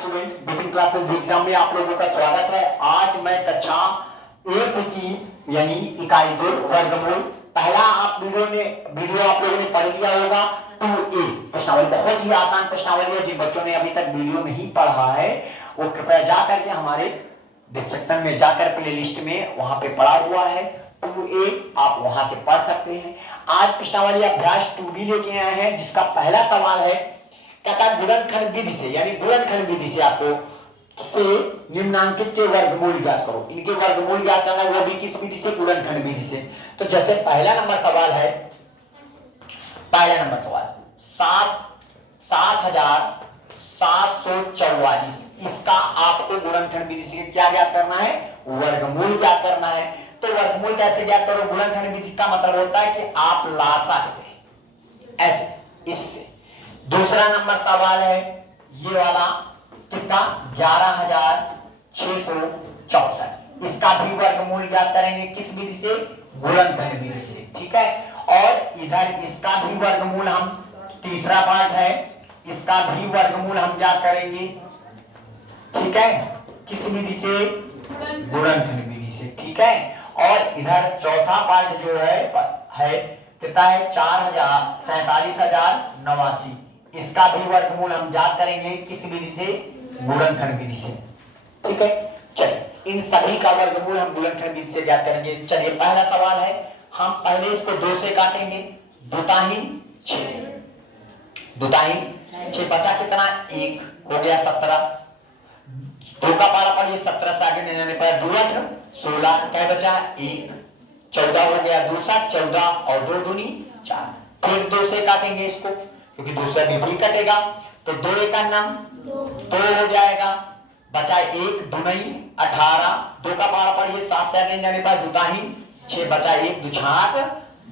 Student, Vipin classes exam में आप लोगों का स्वागत है। आज मैं कक्षा 8 की यानी इकाई 2 वर्गमूल पहला आप वीडियो आप लोगों ने पढ़ लिया होगा। 2A प्रश्नावली बहुत ही आसान प्रश्नावली है। जिन बच्चों ने अभी तक वीडियो नहीं पढ़ा है वो कृपया जाकर के हमारे डिस्क्रिप्शन में जाकर प्लेलिस्ट में वहां पे पढ़ा हुआ है 2A, आप वहां से पढ़ सकते हैं। आज प्रश्नावली अभ्यास 2B लेके आए हैं, जिसका पहला सवाल है कहता है गुणनखंड विधि से यानी गुणनखंड विधि से आपको से निम्नांकित के वर्गमूल ज्ञात करो। इनके वर्गमूल ज्ञात करना वो भी किस विधि से? गुणनखंड विधि से। तो जैसे पहला नंबर सवाल है, पहला नंबर सवाल 7,744, इसका आपको गुणनखंड विधि से क्या ज्ञात करना है? वर्गमूल ज्ञात करना है। तो वर्गमूल कैसे ज्ञात करो? गुणनखंड विधि का मतलब होता है कि आप लासागु से ऐसे इससे। दूसरा नंबर सवाल है ये वाला किसका? 11,664, इसका भी वर्गमूल ज्ञात करेंगे किस विधि से? गुणनखंड विधि से। ठीक है। और इधर इसका भी वर्गमूल हम, तीसरा पार्ट है, इसका भी वर्गमूल हम ज्ञात करेंगे। ठीक है, किस विधि से? गुणनखंड विधि से। ठीक है। और इधर चौथा पार्ट जो है कितना है? 47,089, इसका भी वर्गमूल हम ज्ञात करेंगे किस विधि से? गुणनखंड विधि से। ठीक है। चलिए इन सभी का वर्गमूल हम गुणनखंड विधि से ज्ञात करेंगे। चलिए पहला सवाल है, हम पहले इसको 2 से काटेंगे। दुताहीन 6 बचा कितना? 1 हो गया 17। 2 का पारा पर ये 17 से आगे नहीं आने पर 2 16, क्या बचा? 1 14 हो गया। 2 7 14 और 2 दूनी 4। फिर 2 से काटेंगे इसको क्योंकि दूसरा भी कटेगा। तो 2 एका नाम 2 हो जाएगा। बचा 1 दुनई 18। 2 का पारा पर ये 7 से आगे जाने पर दुताहीन 6 बचा 1 2 6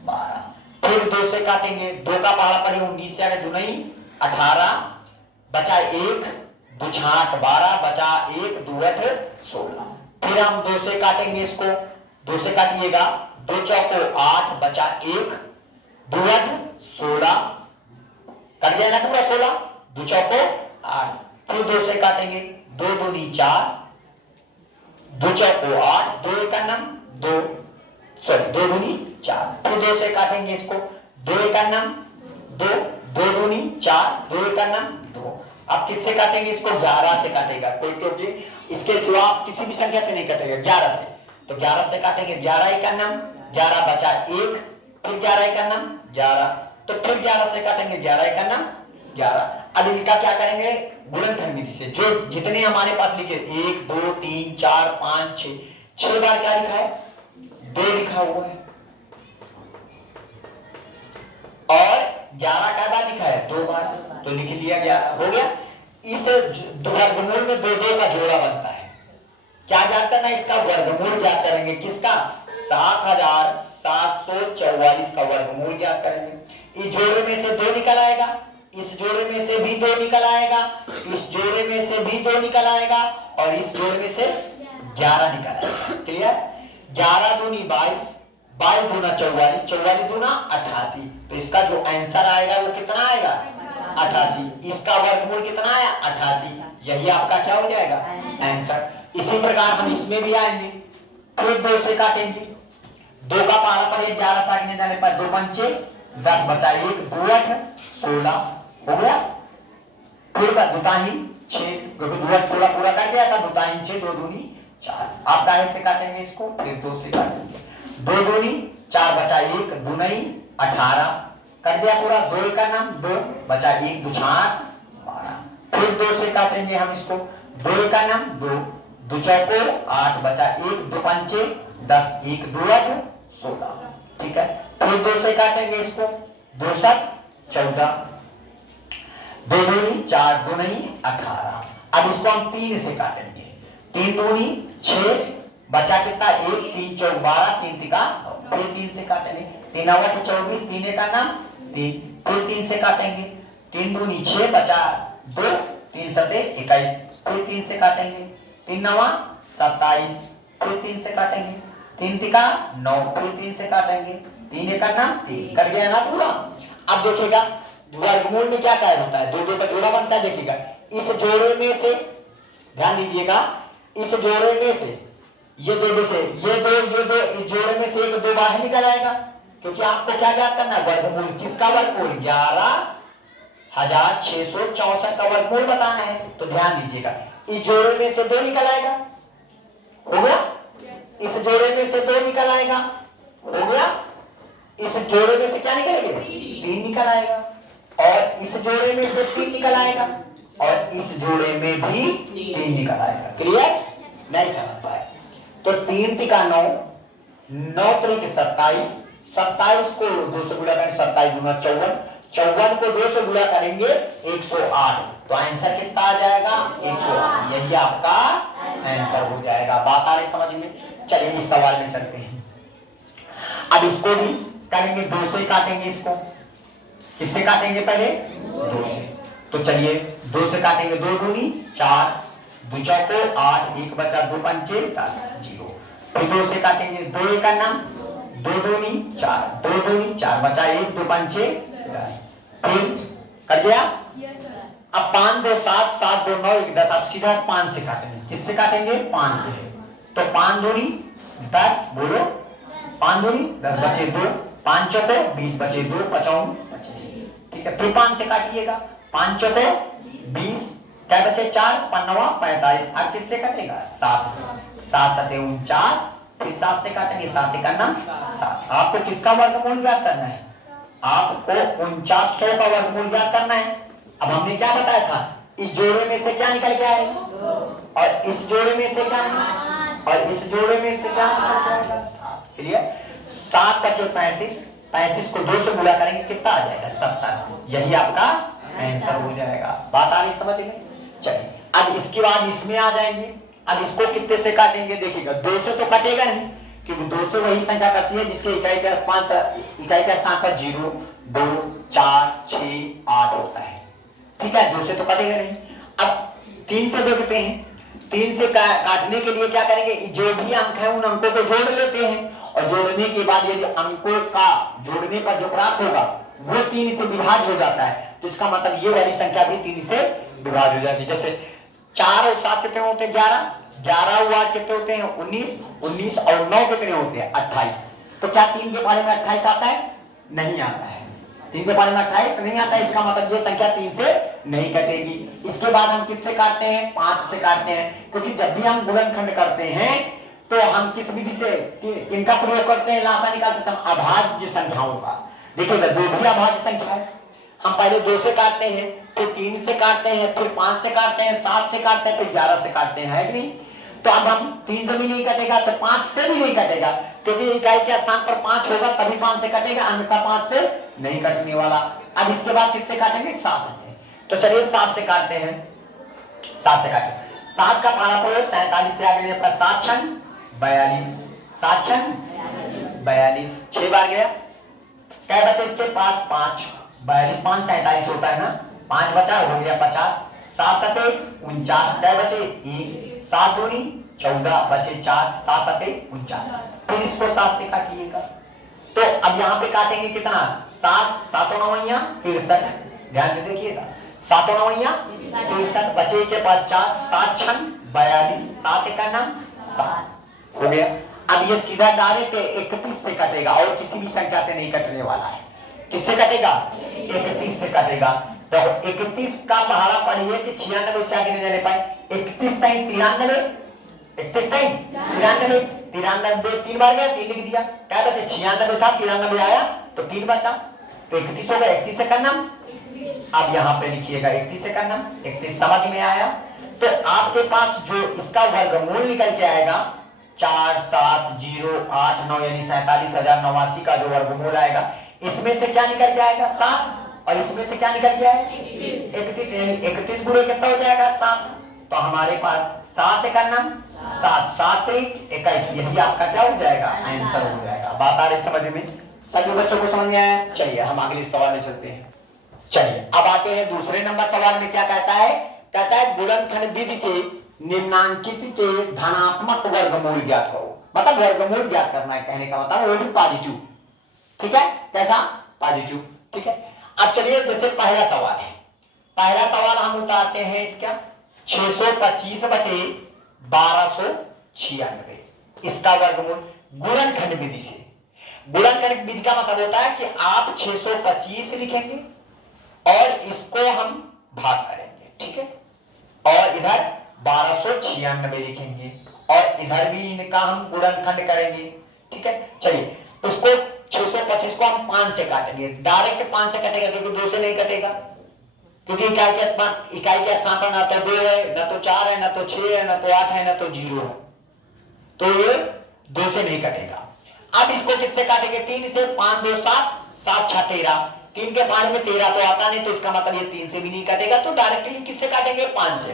12। फिर 2 से काटेंगे। 2 का पारा पर 19 से आगे दुनई 18 बचा 1 2 6 12 बचा 1 2 8 16। फिर हम 2 से काटेंगे इसको। 2 से काटिएगा। 2 चौको 8 बचा 1 2 8 16, कट गया ना पूरा 16। 2 चौको 8। फिर 2 से काटेंगे। 2 दूनी 4, 2 चौको 8, 2 एका नाम 2 दूनी 4। फिर 2 से काटेंगे इसको। 2 एका नाम 2 दूनी 4, 2 एका नाम 2। अब किससे काटेंगे इसको? 11 से काटेगा कोई, क्योंकि इसके सिवा आप किसी भी संख्या से नहीं कटेगा। 11 से, तो 11 से काटेंगे। 11 एका नाम 11 बचा 1, फिर 11 एका नाम 11, तो फिर 11 से काटेंगे। 11 एका नाम 11। अब इनका क्या करेंगे? गुणनखंड विधि से। जो जितने हमारे पास लिखे 1 2 3 4 5 6 बार क्या लिखा है? 2 लिखा हुआ है। और 11 का बार लिखा है? 2 बार, तो लिख लिया गया, हो गया। इस वर्गमूल में 2 2 का जोड़ा बनता है। क्या ज्ञात करना है? इसका वर्गमूल ज्ञात करेंगे। किसका? 7,744 का वर्गमूल ज्ञात करेंगे। इस जोड़े में से 2 निकल आएगा, इस जोड़े में से भी 2 निकल आएगा, इस जोड़े में से भी 2 निकल आएगा और इस जोड़े में से 11 निकल आएगा। क्लियर? 11 दूनी 22, 22 दूना 44, 44 दूना 88। तो इसका जो आंसर आएगा वो कितना आएगा? 88। इसका वर्गमूल कितना आया? 88। यही आपका क्या हो जाएगा? आंसर। इसी प्रकार हम इसमें भी आएंगे। फिर 2 से काटेंगे। 2 का पारा पर 11 से आगे जाने पर 2 पंचे 10 बचा 1 2 8 16 हो गया। फिर का दुताहीन 6, क्योंकि 2 8 16 पूरा कर दिया था। दुताहीन 6 2 दूनी 4। आप दाएं से काटेंगे इसको। फिर 2 से काटेंगे। 2 दूनी 4 बचा 1 दूनई 18, कर दिया पूरा। 2 का नाम 2 बचा 1 2 6 12। फिर 2 से काटेंगे हम इसको। 2 का नाम 2 2 चौको 8 बचा 1 2 पंचे 10 1 2 8 16। ठीक है। फिर 2 से काटेंगे इसको। 2 7 14, 2 दूनी 4 दूनी 18। अब इसको हम 3 से काटेंगे। 3 दूनी 6 बचा कितना? 1 3 चौक 12 3 तिका 9। फिर 3 से काटेंगे। 3 9 24, 3 का नाम 3। फिर 3 से काटेंगे। 3 दूनी 6 बचा 2 3 7 21। फिर 3 से काटेंगे। 3 9 27, फिर 3 से काटेंगे। 3 तिका 9, फिर 3 से काटेंगे। 3 का नाम 3, कट गया ना पूरा। अब देखिएगा वर्गमूल में क्या कार्य होता है? 2 2 का जोड़ा बनता है। देखिएगा इस जोड़े में से ध्यान दीजिएगा, इस जोड़े में से ये दो देखिए, ये दो इस जोड़े में से एक दो बाहर निकल आएगा, क्योंकि आपको क्या ज्ञात करना है, वर्गमूल। किसका वर्गमूल? 11,664 का वर्गमूल बताना है। तो ध्यान दीजिएगा, इस जोड़े में से दो निकल आएगा, हो गया। इस जोड़े में से दो निकल आएगा, हो गया। इस जोड़े में से क्या निकलेगा? 3 निकल आएगा। और इस जोड़े में से 3 निकल आएगा, और इस जोड़े में भी 3 निकल आएगा। क्लियर? नहीं समझ पाए तो 3 तिका 9, 9 त्रिक 27, 27 को 2 से गुणा करेंगे, 27 गुना 54, 54 को 2 से गुणा करेंगे 108। तो आंसर कितना आ जाएगा? 108। यही आपका आंसर हो जाएगा। बात आ रही समझ में? चलिए इस सवाल में चलते हैं। अब इसको भी करेंगे, 2 से काटेंगे इसको। किससे काटेंगे? पहले 2 से। तो चलिए 2 से काटेंगे, 2 दूनी 4, 2 चौको 8, 1 बचा, 2 पंचे 10, 0। फिर 2 से काटेंगे, 2 एक का नाम, 2 दूनी 4, 2 दूनी 4 बचा, 1, 2 पंचे 10। फिर कर दिया। अब 5 2 7, 7 2 9, 1 10। अब सीधा 5 से काटेंगे। किससे काटेंगे? 5 से। तो 5 दूनी 10, बोलो 5 दूनी 10 बचे 2, 5 चौको 20 बचे 2, 55 25। ठीक है, फिर 5 से काटिएगा, 5 चौको 20, क्या बचे 4, 5 9 45। अब किससे कटेगा? 7 से। 7 7 49, फिर 7 से काटेंगे, 7 1 9 7। आपको किसका वर्गमूल ज्ञात करना है? आपको 4900 का वर्गमूल ज्ञात करना है। अब हमने क्या बताया था? इस जोड़े में से क्या निकल के आएगा, और इस जोड़े में से क्या, और इस जोड़े में से क्या निकल के आएगा? क्लियर? 7 बचे 35, 35 को 2 से गुणा करेंगे, कितना आ जाएगा? 70। यही आपका आंसर हो जाएगा। बात आ रही समझ में? चलिए अब इसके बाद इसमें आ जाएंगे। अब इसको कितने से काटेंगे? देखिएगा, 2 से तो कटेगा नहीं, क्योंकि 2 से वही संख्या करती है जिसके इकाई के स्थान पर 0 2 4 6 8 होता है। ठीक है, 2 से तो कटेगा नहीं। अब 3 से देखते हैं। 3 से काटने के लिए क्या करेंगे? जो भी अंक है उन अंकों को जोड़ लेते हैं, और जोड़ने के बाद यदि अंकों का जोड़ने पर जो प्राप्त होगा वो 3 से विभाज्य हो जाता है, तो इसका मतलब ये वाली संख्या भी 3 से विभाज्य हो जाती है। जैसे 4 और 7 कितने होते हैं? 11, 11 और 8 कितने होते हैं? 19, 19 और 9 कितने होते हैं? 28। तो क्या 3 के पाले में 28 आता है? नहीं आता है। 3 के पाले में 28 नहीं आता है, इसका मतलब ये संख्या 3 से नहीं कटेगी। इसके बाद हम किससे काटते हैं? 5 से काटते हैं, क्योंकि जब भी हम गुणनखंड करते हैं तो हम किस विधि से इनका प्रयोग करते हैं? लासा निकालते समय अभाज्य संख्याओं का। देखिएगा, 2 भी अभाज्य संख्या है। हम पहले 2 से काटते हैं, फिर 3 से काटते हैं, फिर 5 से काटते हैं, 7 से काटते हैं, फिर 11 से काटते हैं, है कि नहीं? तो अब हम 3 से भी नहीं कटेगा, तो 5 से भी नहीं कटेगा, क्योंकि इकाई के स्थान पर 5 होगा तभी 5 से कटेगा, अन्यथा 5 से नहीं कटने वाला। अब इसके बाद किससे काटेंगे? 7 से। तो चलिए 7 से काटते हैं। 7 से काटें, 7 का पारा प्रयोग 47 से आगे 7 छन 42, 7 छन 42, 6 बार गया। क्या बचे इसके पास? 5, 42 5 47 होता है ना, 5 बचा, हो गया 50, 7 7 49, क्या बचे? 1, 7 दूनी 14 बचे 4, 7 7 49। फिर इसको 7 से काटिएगा। तो अब यहाँ पे काटेंगे कितना? 7 7 9 63, ध्यान से देखिएगा, 7 9 63 बचे के 50, 7 छन 42, 7 1 7 हो गया। अब ये सीधा डायरेक्ट 31 से कटेगा, और किसी भी संख्या से नहीं कटने वाला है। किससे कटेगा? 31 से कटेगा। तो 31 का पहाड़ा पढ़िए कि 96 से आगे नहीं जाने पाए। 31 नहीं 93, 31 नहीं 93, 93 3 बार गया, 3 लिख दिया, क्या बचे? 96 था, 93 आया तो 3 बचा, तो 31 होगा। 31 से करना, अब यहाँ पे लिखिएगा 31 से करना। 31 समझ में आया? तो आपके पास जो इसका वर्गमूल निकल के आएगा 4708 9 यानी 47,089 का जो वर्गमूल आएगा, इसमें से क्या निकल के आएगा? 7, और इसमें से क्या निकल के आएगा? 31, यानी 31 गुणे कितना हो जाएगा? 7। तो हमारे पास 7 का नाम 7 7 21, यही आपका क्या हो जाएगा? आंसर हो जाएगा। बात आ रही समझ में? सभी बच्चों को समझ में आया? चलिए हम अगले सवाल में चलते हैं। चलिए अब आते हैं दूसरे नंबर सवाल में। क्या कहता है? कहता है गुणनखंड विधि से निम्नांकित के धनात्मक वर्गमूल ज्ञात करो। मतलब वर्गमूल ज्ञात करना है, कहने का मतलब वो भी पॉजिटिव। ठीक है, कैसा? पॉजिटिव। ठीक है, अब चलिए जैसे पहला सवाल है, पहला सवाल हम उतारते हैं इसका। 625 बटे 1296, इसका वर्गमूल गुणनखंड विधि से। गुणनखंड विधि का मतलब होता है कि आप 625 लिखेंगे और इसको हम भाग करेंगे, ठीक है, और इधर 1296 लिखेंगे और इधर भी इनका हम गुणनखंड करेंगे, ठीक है। चलिए उसको 625 को हम 5 से काटेंगे, डायरेक्ट 5 से कटेगा क्योंकि 2 से नहीं कटेगा, क्योंकि इकाई के स्थान पर ना तो 2 है, ना तो 4 है, ना तो 6 है, ना तो 8 है, ना तो 0 है, तो ये 2 से नहीं कटेगा। अब इसको किससे काटेंगे? 3 से। 5 2 7, 7 6 13, 3 के पार में 13 तो आता नहीं, तो इसका मतलब ये 3 से भी नहीं कटेगा, तो डायरेक्टली किससे काटेंगे? 5 से।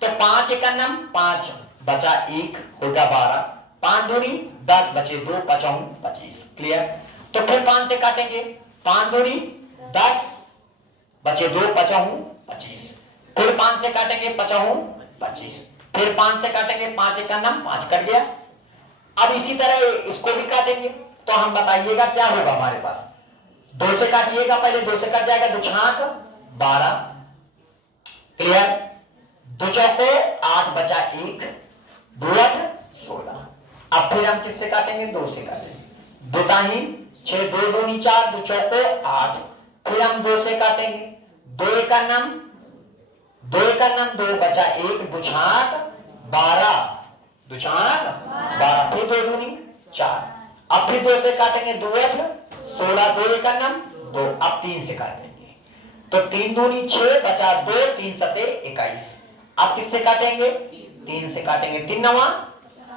तो 5 एक नम 5 बचा 1 होगा 12, 5 दूनी 10 बचे 2 5 25, क्लियर। तो फिर 5 से काटेंगे, 5 दूनी 10 बचे 2 5 25, फिर 5 से काटेंगे 5 25, फिर 5 से काटेंगे, 5 एक नम 5 कट गया। अब इसी तरह इसको भी काटेंगे, तो हम बताइएगा क्या होगा हमारे पास। 2 से काटिएगा, पहले 2 से कट जाएगा, 2 छाक 12, क्लियर। 2 चौको 8 बचा 1, 2 8 16। अब फिर हम किससे काटेंगे? 2 से काटेंगे, 2 ताही 6, 2 दूनी 4, 2 चौको 8, फिर हम 2 से काटेंगे, 2 एक नम 2 बचा 1, 2 छाक 12, 2 छाक 12, फिर 2 दूनी 4, अब फिर 2 से काटेंगे, 2 8 16, 2 एक नम 2, अब 3 से काटेंगे, तो 3 दूनी 6 बचा 2, 3 सते 21। अब किससे काटेंगे? 3 से काटेंगे, 3 9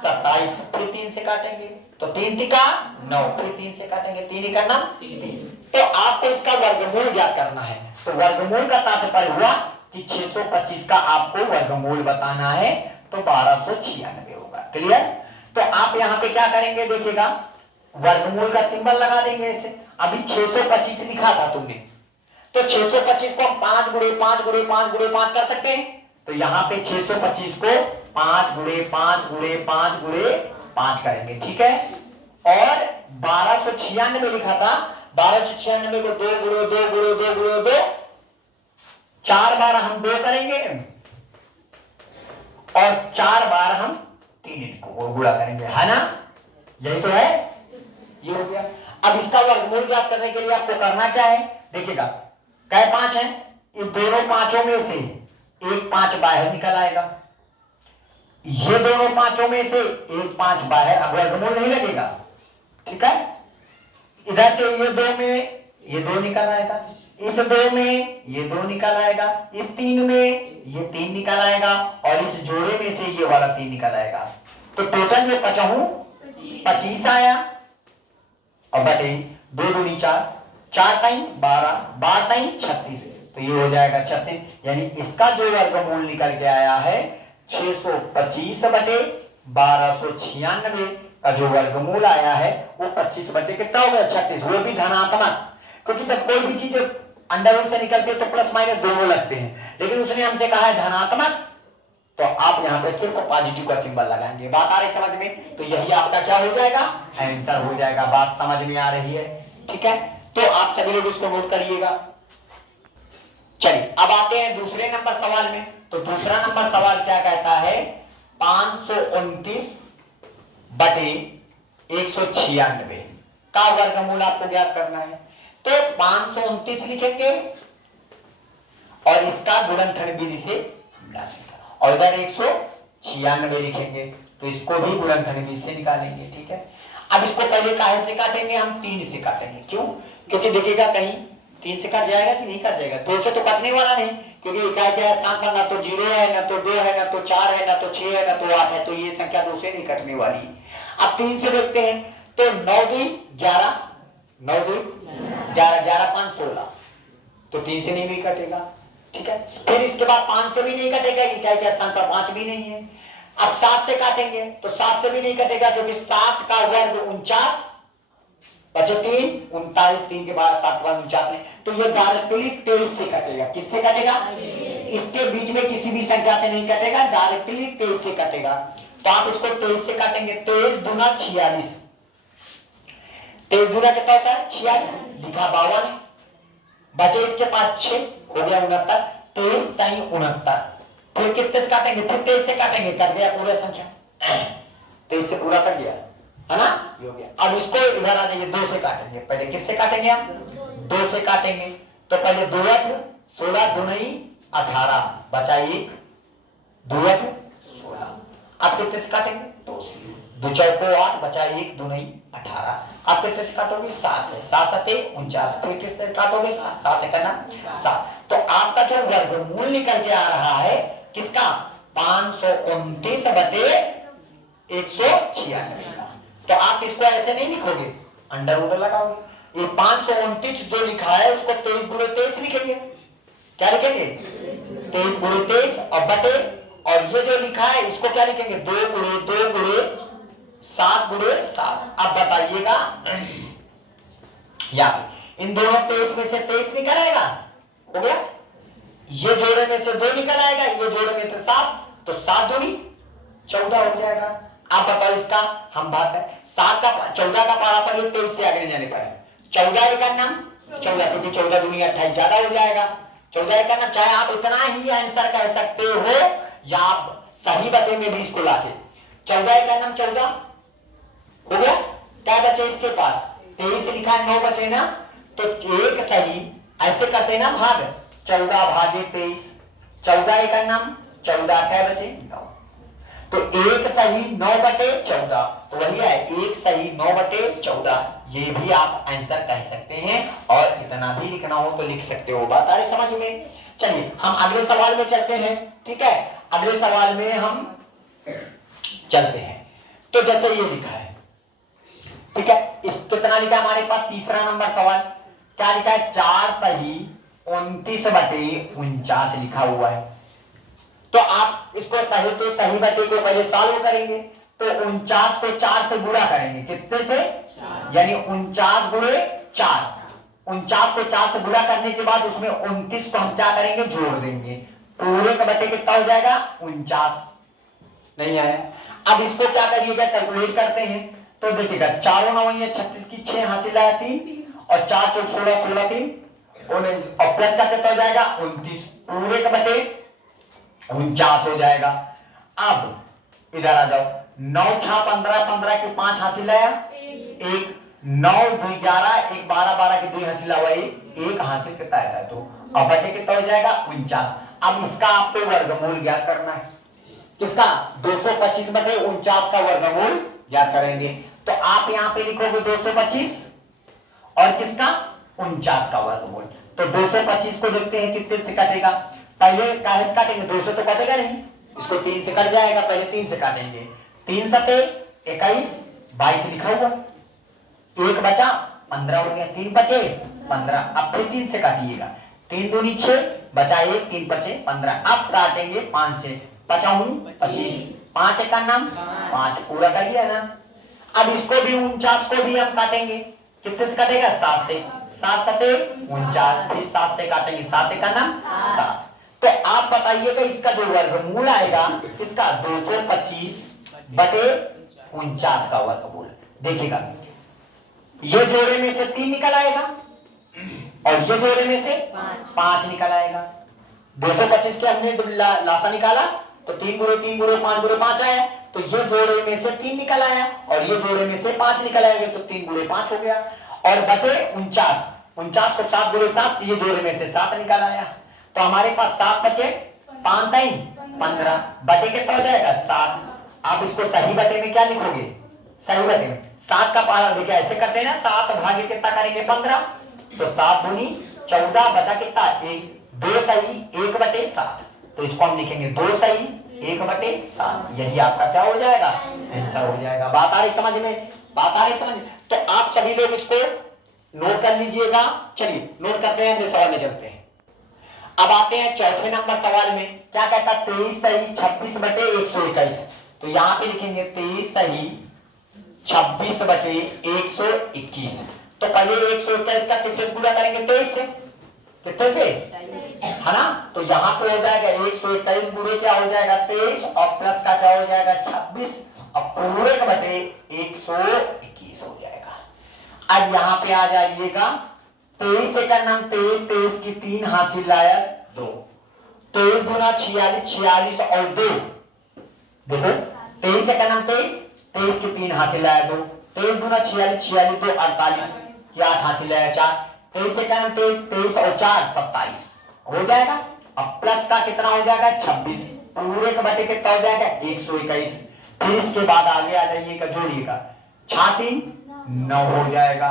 27, फिर 3 से काटेंगे, तो 3 तिका 9, फिर 3 से काटेंगे, 3 एक नम 3। तो आपको इसका वर्गमूल ज्ञात करना है। तो वर्गमूल का तात्पर्य हुआ कि 625 का आपको वर्गमूल बताना है, तो 1296 होगा, क्लियर। तो आप यहाँ पे क्या करेंगे? देखिएगा, वर्गमूल का सिंबल लगा देंगे ऐसे। अभी 625 लिखा था तुमने, तो 625 को हम 5 गुणे 5 गुणे 5 गुणे 5 कर सकते हैं। तो यहाँ पे 625 को 5 गुणे 5 गुणे 5 गुणे 5 करेंगे, ठीक है। और 1296 लिखा था, 1296 को 2 गुणे 2 गुणे 2 गुणे 2, 4 बार हम 2 करेंगे और 4 बार हम 3 इनको गुणा करेंगे, है ना? यही तो है, ये हो गया। अब इसका वर्गमूल ज्ञात करने के लिए आपको करना क्या है? देखिएगा, कै 5 है, इन दोनों पांचों में से एक 5 बाहर निकल आएगा, ये दोनों पांचों में से एक 5 बाहर, अब वर्गमूल नहीं लगेगा, ठीक है। इधर से ये 2 में ये 2 निकल आएगा, इस 2 में ये 2 निकल आएगा, इस 3 में ये 3 निकल आएगा, और इस जोड़े में से ये वाला 3 निकल आएगा। तो टोटल में 25 आया, और बटे 2 दूनी 4, 4 टाइम 12, 12 टाइम 36, तो ये हो जाएगा 36। यानी इसका जो वर्गमूल निकल के आया है 625 बटे 1296 का जो वर्गमूल आया है वो 25 बटे कितना हो गया? 36, वो भी धनात्मक, क्योंकि जब कोई भी चीज अंडर रूट से निकलती है तो प्लस माइनस दोनों लगते हैं, लेकिन उसने हमसे कहा है धनात्मक, तो आप यहाँ पे सिर्फ पॉजिटिव का सिंबल लगाएंगे। बात आ रही समझ में? तो यही आपका क्या हो जाएगा? आंसर हो जाएगा। बात समझ में आ रही है? ठीक है, तो आप सभी लोग इसको नोट करिएगा। चलिए अब आते हैं दूसरे नंबर सवाल में। तो दूसरा नंबर सवाल क्या कहता है? 529 बटे 196 का वर्गमूल आपको ज्ञात करना है। तो 529 लिखेंगे और इसका गुणनखंड विधि से और इधर 196 लिखेंगे, तो इसको भी गुणनखंड विधि से निकालेंगे, ठीक है। अब इसको पहले काहे से काटेंगे? हम 3 से काटेंगे। क्यों? क्योंकि देखिएगा कहीं 3 से कट जाएगा कि नहीं कट जाएगा? 2 से तो कटने वाला नहीं, क्योंकि इकाई के स्थान पर ना तो 0 है, ना तो 2 है, ना तो 4 है, ना तो 6 है, ना तो 8 है, तो ये संख्या 2 से नहीं कटने वाली। अब 3 से देखते हैं, तो 9 2 11, 9 2 11, 11 5 16, तो 3 से नहीं भी कटेगा, ठीक है। फिर इसके बाद 5 से भी नहीं कटेगा, इकाई के स्थान पर 5 भी नहीं है। अब 7 से काटेंगे तो 7 से भी नहीं कटेगा, क्योंकि 7 का वर्ग 49 बचे 3, 39, 3 के बाद 7 बाद 49 में, तो ये डायरेक्टली 23 से कटेगा। किससे कटेगा? इसके बीच में किसी भी संख्या से नहीं कटेगा, डायरेक्टली 23 से कटेगा। तो आप इसको 23 से काटेंगे। 23 दूना 46, 23 दूना कितना होता है? 46, लिखा 52, बचे इसके पास 6, हो गया 69, 23 ताई 69, फिर कितने से काटेंगे, फिर 23 से काटेंगे, कर दिया पूरा संख्या, 23 से पूरा कर दिया, है ना, ये हो गया। अब इसको इधर आ जाइए, 2 से काटेंगे, पहले किससे काटेंगे हम, 2 से काटेंगे, तो पहले 2 8 16 2 9 18 बचा 1, 2 8 16, अब कितने से काटेंगे, 2 से, 2 4 8 बचा 1 2 9 18, आप कितने से काटोगे, 7 से, 7 7 49, फिर किससे काटोगे, 7 करना 7, तो आपका जो वर्गमूल निकल के आ रहा है किसका, 529 बटे 196 का। तो आप इसको ऐसे नहीं लिखोगे, अंडर रूट लगाओगे, ये 529 जो लिखा है उसको 23 गुणे 23 लिखेंगे, क्या लिखेंगे, 23 गुणे 23 और बटे, और ये जो लिखा है इसको क्या लिखेंगे, 2 गुणे 7 गुणे 7। अब बताइएगा, या इन दोनों 23 में से 23 निकल आएगा, हो गया, ये जोड़े में से 2 निकल आएगा, ये जोड़े में से 7, तो 7 दूनी 14 हो जाएगा। आप बताओ इसका, हम बात है 7 का 14 का पारा पर 23 से आगे जाने पर है, 14 का नाम 14, क्योंकि 14 दूनी 28 ज्यादा हो जाएगा, 14 का नाम, चाहे आप इतना ही आंसर कह सकते हो या आप सही बचे में भी इसको लाके, 14 का नाम 14 हो गया, क्या बचे इसके पास, 23 लिखा है, 9 बचे ना, तो एक सही ऐसे करते ना भाग, 14 भागे 23, 14 का नाम 14, क्या बचे 9, तो एक सही 9 बटे 14, तो वही है एक सही 9 बटे 14, ये भी आप आंसर कह सकते हैं, और इतना भी लिखना हो तो लिख सकते हो, बात आ रही समझ में। चलिए हम अगले सवाल में चलते हैं, ठीक है, अगले सवाल में हम चलते हैं, तो जैसे ये लिखा है, ठीक है, इस कितना लिखा है हमारे पास, तीसरा नंबर सवाल क्या लिखा है, 4 सही 29 बटे 49 लिखा हुआ है, तो आप इसको पहले तो सही बटे को पहले सॉल्व करेंगे, तो 49 को 4 से गुणा करेंगे, कितने से, यानी 49 गुणे 4, 49 को 4 से गुणा करने के बाद उसमें 29 को हम क्या करेंगे, जोड़ देंगे, पूरे का बटे कितना हो जाएगा, 49 नहीं आया। अब इसको क्या करिएगा, कैलकुलेट करते हैं, तो देखिएगा 4 9 36 की 6 हासिल आया 3, और 4 4 16 16 3 19, और प्लस का कितना हो जाएगा 29, पूरे का बटे 49 हो जाएगा। अब इधर आ जाओ, 9 6 15 15 के 5 हासिल आया 1, 9 2 11 1 12 12 के 2 हासिल हुआ 1 हासिल कितना आएगा, तो अब बटे कितना हो जाएगा 49। अब इसका आपको वर्गमूल ज्ञात करना है, किसका, 225 बटे 49 का वर्गमूल ज्ञात करेंगे, तो आप यहाँ पे लिखोगे 225 और किसका 49 का वर्गमूल, तो 225 को देखते हैं कितने से काटेगा, पहले काहे से काटेंगे, 2 से तो कटेगा नहीं, इसको 3 से कट जाएगा, पहले 3 से काटेंगे, 3 सते 21 22 लिखा हुआ, 1 बचा 15 हो गया, 3 बचे 15, अब फिर 3 से काटिएगा, 3 दूनी 6 बचा 1 3 बचे 15, अब काटेंगे 5 से, 25 5 का नाम 5 पूरा कर दिया ना। अब इसको भी 49 को भी हम काटेंगे, कितने से काटेगा, 7 से, 7 सते 49, फिर 7 से काटेंगे, 7 का नाम 7, तो आप बताइएगा इसका जो वर्गमूल आएगा इसका 225 बटे 49 का वर्गमूल, देखिएगा ये जोड़े में से 3 निकल आएगा और ये जोड़े में से 5 निकल आएगा, 225 के हमने जब लासा निकाला तो 3 गुणे 3 गुणे 5 गुणे 5 आया, तो ये जोड़े में से 3 निकल आया और ये जोड़े में से 5 निकल आएगा, तो 3 गुणे 5 हो गया, और बटे 49 49 को 7 गुणे 7, ये जोड़े में से 7 निकल आया, तो हमारे पास 7 बचे 5 3 15, बटे कितना हो जाएगा 7। आप इसको सही बटे में क्या लिखोगे, सही बटे में 7 का पारा देखिए ऐसे करते हैं ना, 7 भागे कितना करेंगे 15, तो 7 दूनी 14 बचा कितना 1, 2 सही 1 बटे 7, तो इसको हम लिखेंगे 2 सही 1 बटे 7, यही आपका क्या हो जाएगा, आंसर हो जाएगा। बात आ रही समझ में, बात आ रही समझ, तो आप सभी लोग इसको नोट कर लीजिएगा। चलिए नोट करते हैं, अगले सवाल में चलते हैं। अब आते हैं चौथे नंबर सवाल में, क्या कहता है 23 सही 26 बटे 121, तो यहाँ पे लिखेंगे 23 सही 26 बटे 121, तो पहले 121 का कितने से गुणा करेंगे 23 से, कितने से, है ना, तो यहाँ पे हो जाएगा 121 गुणे क्या हो जाएगा 23 और प्लस का क्या हो जाएगा 26 और पूरे का बटे 121 हो जाएगा। अब यहाँ पे आ जाइएगा 23 से का नाम 23 की 3 हासिल लाया 2, 23 दूना 46, 46 और 2, देखो 23 का नाम 23, 23 के 3 हासिल आया 2, 23 दूना 46, 46 2 48 की 8 हासिल आया 4, 23 का नाम 23, 23 और 4 27 हो जाएगा। अब प्लस का कितना हो जाएगा 26, पूरे का बटे कितना हो जाएगा 121। फिर इसके बाद आगे आ जाइएगा, जोड़िएगा 6 9 हो जाएगा।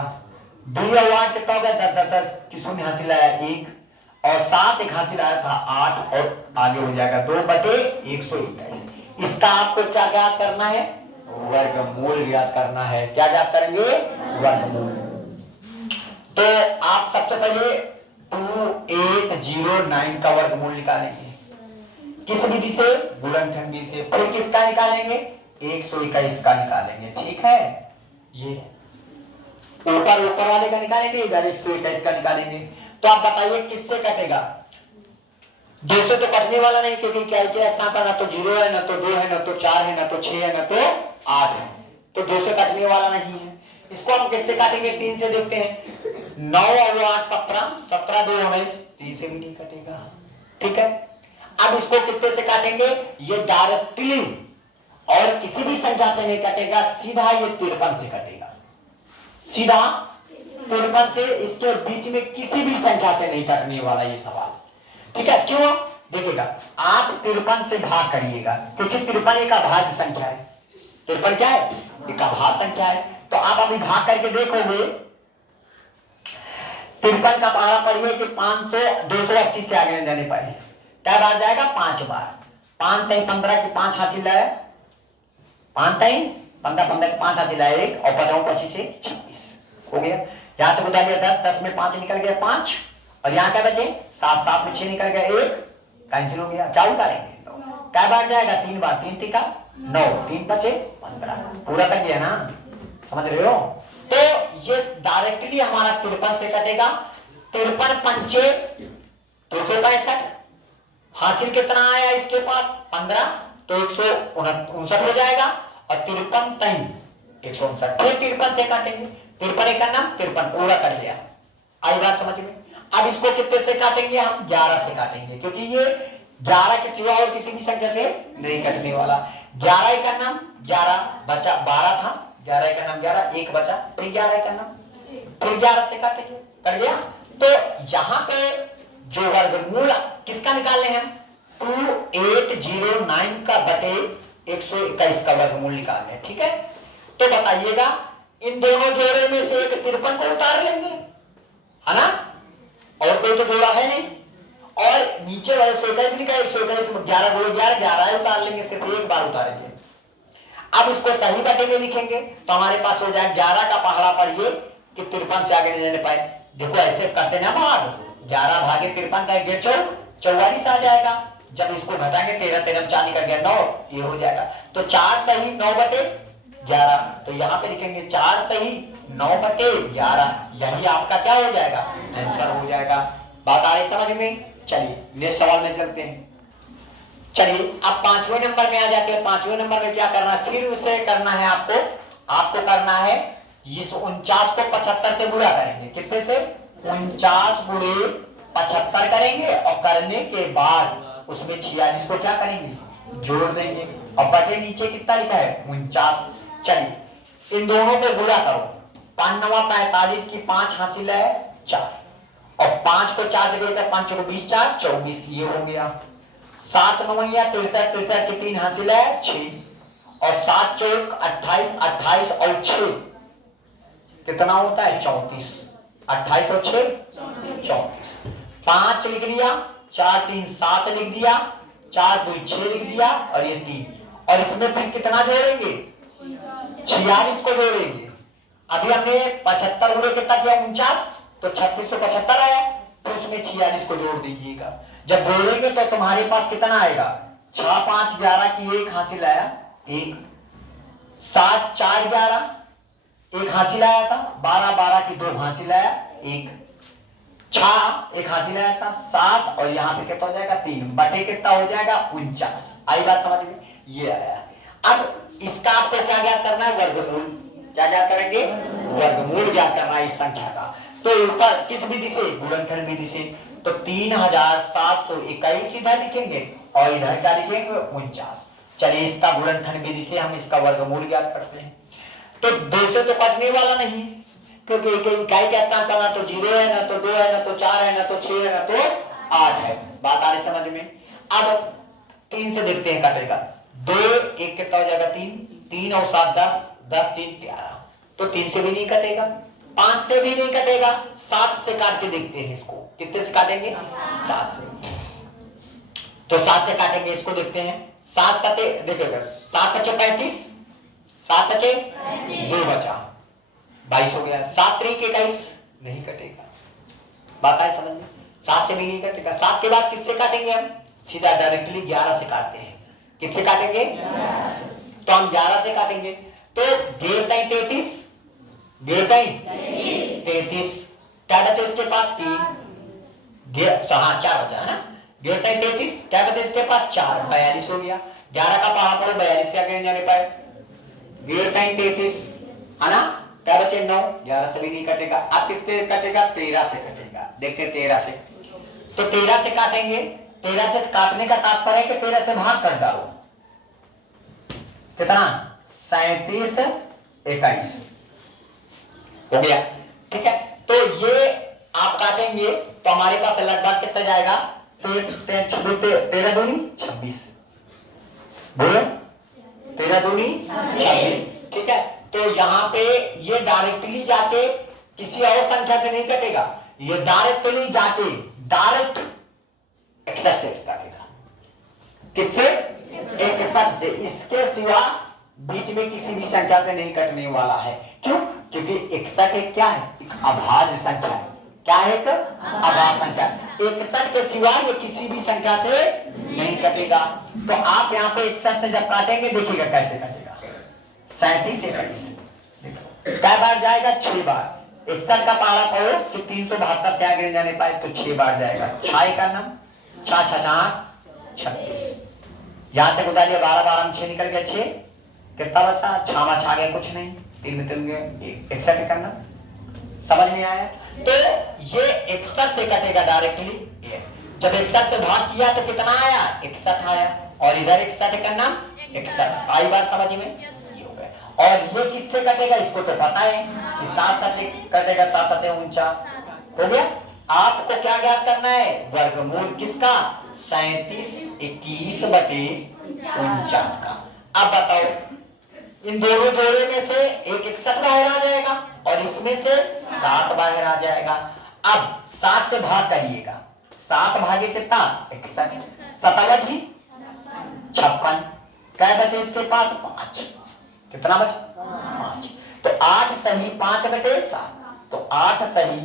2 और 8 कितना हो गया 10 10 10 की शून्य हासिल आया 1 और 7 एक हासिल आया था 8 और आगे हो जाएगा 2 बटे 121। इसका आपको क्या ज्ञात करना है, वर्गमूल ज्ञात करना है। क्या ज्ञात करेंगे, वर्गमूल। तो आप सबसे पहले 2809 का वर्गमूल निकालेंगे, किस विधि से, गुणनखंड विधि से। फिर किसका निकालेंगे, 121 का निकालेंगे। ठीक है, ये ऊपर वाले का निकालेंगे, इधर 121 का निकालेंगे। तो आप बताइए किससे कटेगा, 2 से तो कटने वाला नहीं, क्योंकि क्या के स्थान पर ना तो 0 है, ना तो 2 है, ना तो 4 है, ना तो 6 है, ना तो 8 है, तो 2 से कटने वाला नहीं है। इसको हम किससे काटेंगे, 3 से। देखते हैं 9 और 8 17, 17 2 19, 3 से भी नहीं कटेगा। ठीक है, अब इसको कितने से काटेंगे, ये डायरेक्टली और किसी भी संख्या से नहीं कटेगा, सीधा ये 53 से कटेगा, सीधा 53 से। इसके बीच में किसी भी संख्या से नहीं कटने वाला ये सवाल। ठीक है, क्यों, देखिएगा आप 53 से भाग करिएगा, क्योंकि 53 एक अभाज्य संख्या है। 53 क्या है, एक अभाज्य संख्या है। तो आप अभी भाग करके देखोगे, 53 का पहाड़ा पढ़िए कि 500 280 से आगे नहीं जाने पाए, क्या बार जाएगा, 5 बार। 5 3 15 की 5 हासिल है, 5 3 15 15 की 5 हासिल है 1 और 55 25 से 26 हो गया। यहां से बता दिया 10 10 में 5 निकल गया 5, और यहाँ क्या बचे 7 7 में 6 निकल गया 1 कैंसिल हो गया। क्या उतारेंगे, क्या बार जाएगा, 3 बार, 3 3 9 3 बचे 15, पूरा कट गया ना, समझ रहे हो। तो ये डायरेक्टली हमारा 53 से कटेगा। 53 पंचे 265, हासिल कितना आया इसके पास 15, तो 159 हो जाएगा, और 53 3 159, फिर 53 से काटेंगे, 53 का नाम 53 पूरा कर लिया। आई बात समझ में। अब इसको कितने से काटेंगे, हम 11 से काटेंगे, क्योंकि ये 11 के सिवा और किसी भी संख्या से नहीं कटने वाला। 11 का नाम 11 बचा, 12 था, 11 का नाम 11, 1 बचा, फिर 11 का नाम, फिर 11 से काटेंगे, कर गया। तो यहाँ पे जो वर्गमूल किसका निकालने हैं, 2809 का बटे 121 का वर्गमूल निकालने हैं। ठीक है, तो बताइएगा इन दोनों जोड़े में से एक 53 को उतार लेंगे, है ना, और कोई तो जोड़ा है नहीं, और नीचे वाले 121 लिखा है, 121 में 11 गुणे 11 11 उतार लेंगे, सिर्फ एक बार उतारेंगे। अब इसको सही बटे में लिखेंगे तो हमारे पास हो जाए 11 का पहाड़ा पढ़िए कि 53 से आगे नहीं जाने पाए। देखो ऐसे करते ना भाग, 11 भागे 53 का 1 44 आ जाएगा। जब इसको घटाएंगे 13 13 4 निकल गया 9, ये हो जाएगा। तो 4 सही 9 बटे 11, तो यहाँ पे लिखेंगे 4 सही 9 बटे 11, यही आपका क्या हो जाएगा, आंसर हो जाएगा। बात आ रही समझ में। चलिए नेक्स्ट सवाल में चलते हैं। चलिए अब 5वें नंबर में आ जाते हैं। 5वें नंबर में क्या करना है, फिर उसे करना है आपको करना है इस 49 को 75 से गुणा करेंगे। कितने से, 49 गुणे 75 करेंगे, और करने के बाद उसमें 46 को क्या करेंगे, जोड़ देंगे, और बटे नीचे कितना लिखा है 49। चलिए इन दोनों पे गुणा करो, 5 9 45 की 5 हासिल है 4, और 5 को 4 से गुणा 5 को 20 4 24, ये हो गया। 7 9 63 63 की 3 हासिल है 6, और 7 चौक 28 28 और 6 कितना होता है 34, 28 और 6 34। 5 लिख लिया, 4 3 7 लिख दिया, 4 2 6 लिख दिया, और ये 3, और इसमें फिर कितना जोड़ेंगे 46 को जोड़ेंगे। अभी हमने 75 गुणे कितना किया 49, तो 3675 आया, तो उसमें 46 को जोड़ दीजिएगा। जब जोड़ेंगे तो तुम्हारे पास कितना आएगा, 6 5 11 की 1 हासिल आया 1, 7 4 11 1 हासिल आया था, 12 12 की 2 हासिल आया 1, 6 1 हासिल आया था 7, और यहाँ पे कितना हो जाएगा 3 बटे कितना हो जाएगा 49। आई बात समझ में, ये आया। अब इसका आपको क्या ज्ञात करना है, वर्गमूल। क्या ज्ञात करेंगे, वर्गमूल ज्ञात करना है इस संख्या का। तो ऊपर किस विधि से, गुणनखंड विधि से। तो 3721 इधर लिखेंगे और इधर क्या लिखेंगे 49। चलिए इसका गुणनखंड विधि से हम इसका वर्गमूल ज्ञात करते हैं। तो 2 से तो कटने वाला नहीं, क्योंकि इकाई का स्थान ना तो 0 है, ना तो 2 है, ना तो 4 है, ना तो 6 है, ना तो 8 है। बात आ रही समझ में? अब 3 से देखते हैं कटेगा। 2 1 कितना हो जाएगा 3, 3 और 7 10, 10 3 11, तो 3 से भी नहीं कटेगा, 5 से भी नहीं कटेगा, 7 से काट के देखते हैं इसको। कितने से काटेंगे? 7 से। तो 7 से काटेंगे इसको, देखते हैं। 7 कटे देखिएगा, 7 बचे 35, 7 बचे 2 बचा 22 हो गया। 7 3 21 नहीं कटेगा। बात आई समझ में? 7 से भी नहीं कटेगा। 7 के बाद किससे काटेंगे? हम सीधा डायरेक्टली 11 से काटते हैं। किससे काटेंगे? 11 से। तो हम 11 से काटेंगे, तो 1.5 33, 1.5 क्या बचे इसके पास? 3, हाँ 4 बचा है ना। 1.5 33, क्या बचे इसके पास? 4, 42 हो गया। 11 का पहाड़ पड़ो 42 से आगे जाने पाए। 1.5 33 है ना, क्या बचे 9, 11 से भी नहीं कटेगा। अब किससे कटेगा? 13 से कटेगा। देखते 13 से, तो 13 से काटेंगे। 13 से काटने का तात्पर्य है कि 13 से भाग कर डालो। कितना? 37 21 हो गया। ठीक है, तो ये आप काटेंगे तो हमारे पास लगभग कितना जाएगा? 13 दूनी 26, बोलो 13 दूनी 26। ठीक है, तो यहाँ पे ये डायरेक्टली जाके किसी और संख्या से नहीं कटेगा, ये डायरेक्टली जाके डायरेक्ट 61 से काटेगा। किससे? 61 से। इसके सिवा बीच में किसी भी संख्या से नहीं कटने वाला है। क्यों? क्योंकि 61 एक क्या है? एक अभाज्य संख्या है। क्या है? एक अभाज्य संख्या। 61 के सिवा ये किसी भी संख्या से नहीं कटेगा। तो आप यहाँ पे 61 से जब काटेंगे देखिएगा कैसे कटेगा। 37 21 क्या बार जाएगा? 6 बार। 61 का पहाड़ा पढ़ो कि 372 से आगे जाने पाए तो 6 बार जाएगा। 6 का नाम 6 6 6 36। यहां से गुदा लिया 12 12 में 6 निकल गया 6, कितना बचा? 6 में छा गया कुछ नहीं, 3 में 3 गए 61 करना। समझ में आया? तो ये 61 से कटेगा डायरेक्टली। जब 61 से भाग किया तो कितना आया? 61 आया, और इधर 61 का नाम 61। आई बात समझ में? और ये किससे कटेगा? इसको तो पता है कि 7 से कटेगा, 7 7 49 हो गया। आपको क्या ज्ञात करना है? वर्गमूल किसका? 37 21 बटे 49 का। अब बताओ, इन दोनों जोड़े में से एक 61 बाहर आ जाएगा और इसमें से 7 बाहर आ जाएगा। अब 7 से भाग करिएगा, 7 भागे कितना? 61, 57 भी 56, क्या बचे इसके पास? 5। कितना बचा? 5। तो 8 सही 5 बटे 7, तो 8 सही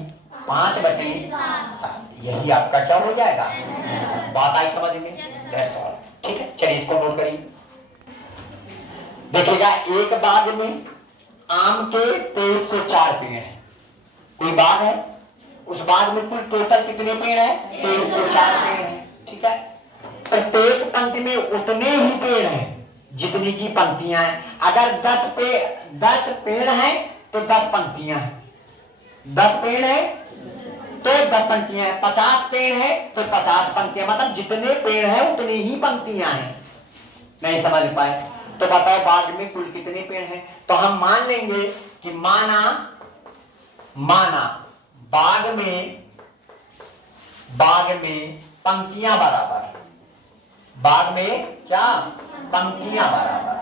5 बटे 7, यही आपका क्या हो जाएगा? बात आई समझ में? ठीक है, चलिए इसको नोट करिए। देखिएगा, एक बाग में आम के 2304 पेड़ हैं। कोई बाग है, उस बाग में कुल टोटल कितने पेड़ हैं? 2304 पेड़ हैं। ठीक है, प्रत्येक पंक्ति में उतने ही पेड़ हैं जितनी की पंक्तियां हैं। अगर 10 पेड़ हैं तो 10 पंक्तियां हैं। 10 पेड़ है तो 10 पंक्तियां हैं। 50 पेड़ है तो 50 पंक्तियां, मतलब जितने पेड़ हैं उतनी ही पंक्तियां हैं। नहीं समझ पाए तो बताओ बाग में कुल कितने पेड़ हैं? तो हम मान लेंगे कि माना बाग में पंक्तियां बराबर, बाग में क्या? पंक्तियां बराबर।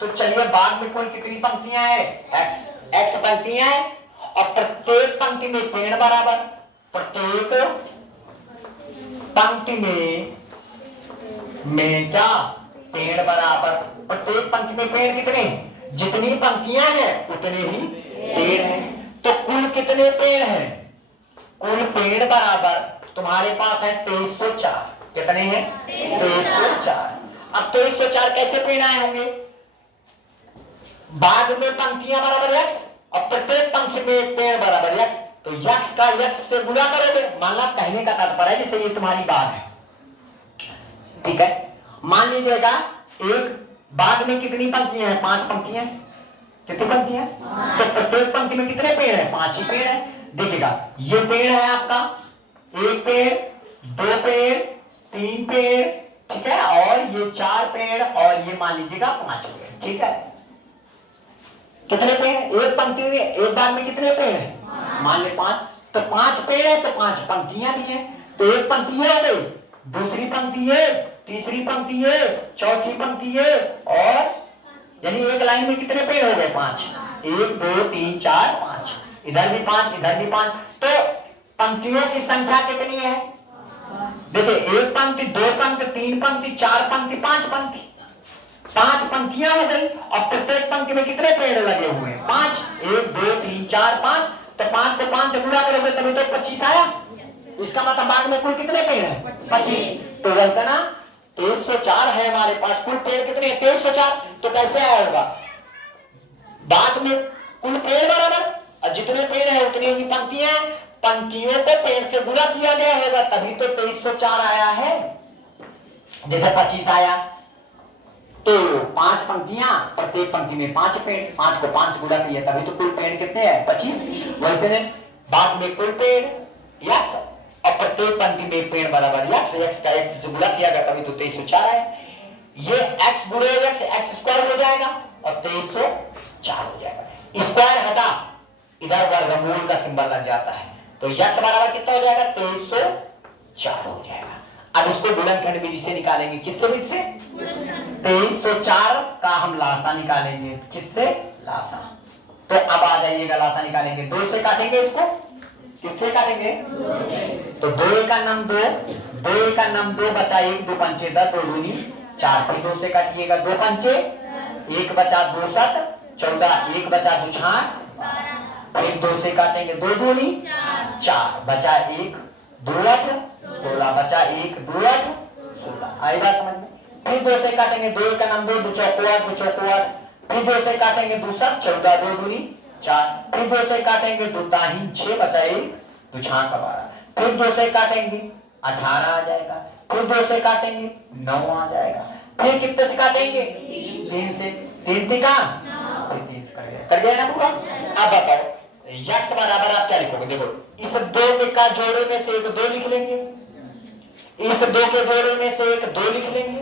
तो चलिए बाग में कुल कितनी पंक्तियां हैं? x पंक्तियां हैं, और प्रत्येक पंक्ति में पेड़ बराबर। प्रत्येक पंक्ति में क्या? पेड़ बराबर। प्रत्येक पंक्ति में पेड़ कितने? जितनी पंक्तियां हैं उतने ही पेड़ हैं। तो कुल कितने पेड़ हैं? कुल पेड़ बराबर तुम्हारे पास है 2304। कितने हैं? 2304। अब 2304 कैसे पेड़ आए होंगे? बाग में पंक्तियां बराबर x और प्रत्येक पंक्ति में पेड़ बराबर x, तो x का x से गुणा करोगे। मान ला कहने का तात्पर्य है जैसे ये तुम्हारी बाग है, ठीक है। मान लीजिएगा एक बाग में कितनी पंक्तियां हैं? 5 पंक्तियां। कितनी पंक्तियां? तो प्रत्येक पंक्ति में कितने पेड़ हैं? 5 ही पेड़ है। देखिएगा, ये पेड़ है आपका, एक पेड़, दो पेड़, तीन पेड़, ठीक है, और ये चार पेड़, और ये मान लीजिएगा 5 पेड़, ठीक है। कितने पेड़ एक पंक्ति में, एक बार में कितने पेड़ है? मान ले 5, तो 5 पेड़ है तो 5 पंक्तियां भी हैं, तो एक पंक्ति है हो गई, दूसरी पंक्ति है, तीसरी पंक्ति है, चौथी पंक्ति है, और यानी एक लाइन में कितने पेड़ हो गए? 5। 1 2 3 4 5, इधर भी 5, इधर भी 5, तो पंक्तियों की संख्या कितनी है? देखिए, एक पंक्ति, दो पंक्ति, तीन पंक्ति, चार पंक्ति, 5 पंक्ति, 5 पंक्तियां हो गई, और प्रत्येक पंक्ति में कितने पेड़ लगे हुए हैं? 5। 1 2 3 4 5, तो 5 को 5 से गुणा करोगे तभी तो 25 आया। इसका मतलब बाद में कुल कितने पेड़ हैं? 25। तो बोलते ना 2304 है हमारे पास, कुल पेड़ कितने हैं? 2304। तो कैसे आया होगा? बाद में कुल पेड़ बराबर, और जितने पेड़ है उतनी ही पंक्तियां, पंक्तियों को पेड़ से गुणा किया गया होगा, तभी तो 2304 आया है। जैसे 25 आया तो 5 पंक्तियां, प्रत्येक पंक्ति में 5 पेड़, 5 को 5 से गुणा किया तभी तो कुल पेड़ कितने हैं? 25। वैसे ने बाद में कुल पेड़ यक्स, और प्रत्येक पंक्ति में पेड़ बराबर यक्स, यक्स का x से गुणा किया गया तभी तो 2304 आया। ये x गुणे यक्स, x स्क्वायर हो जाएगा और 2304 हो जाएगा। स्क्वायर हटा, इधर वर्गमूल का सिंबल लग जाता है, तो यक्स बराबर कितना हो जाएगा? 2304 हो जाएगा। अब इसको गुणनखंड विधि से निकालेंगे, किससे विधि से? 2304 का हम लासा निकालेंगे, किससे? लासा। तो अब आ जाइएगा, लासा निकालेंगे, 2 से काटेंगे इसको, किससे काटेंगे? तो 2 का नाम 2, 2 का नाम 2 बचा 1 2 पंचे 10, 2 दूनी 4, फिर 2 से काटिएगा, 2 पंचे 1 बचा 2 7 14, 1 बचा 2 6, फिर 2 से काटेंगे, 2 दूनी 4, बचा 1 2 8 16, बचा 1 2 8 16। आई बात समझ में? फिर 2 से काटेंगे, 2 का नाम 2 2 चौको 8 2 चौको 8, फिर 2 से काटेंगे 2 7 14, 2 दूनी 4, फिर 2 से काटेंगे 2 दाहिन 6, बचा 1 2 6 का 12, फिर 2 से काटेंगे 18 आ जाएगा, फिर 2 से काटेंगे 9 आ जाएगा, फिर कितने से काटेंगे? 3 से, 3 का 3 कर गया ना पूरा। अब बताओ यक्स बराबर आप क्या लिखोगे? देखो, इस 2 का जोड़े में से एक 2 लिख लेंगे, इस 2 के जोड़े में से एक 2 लिख लेंगे,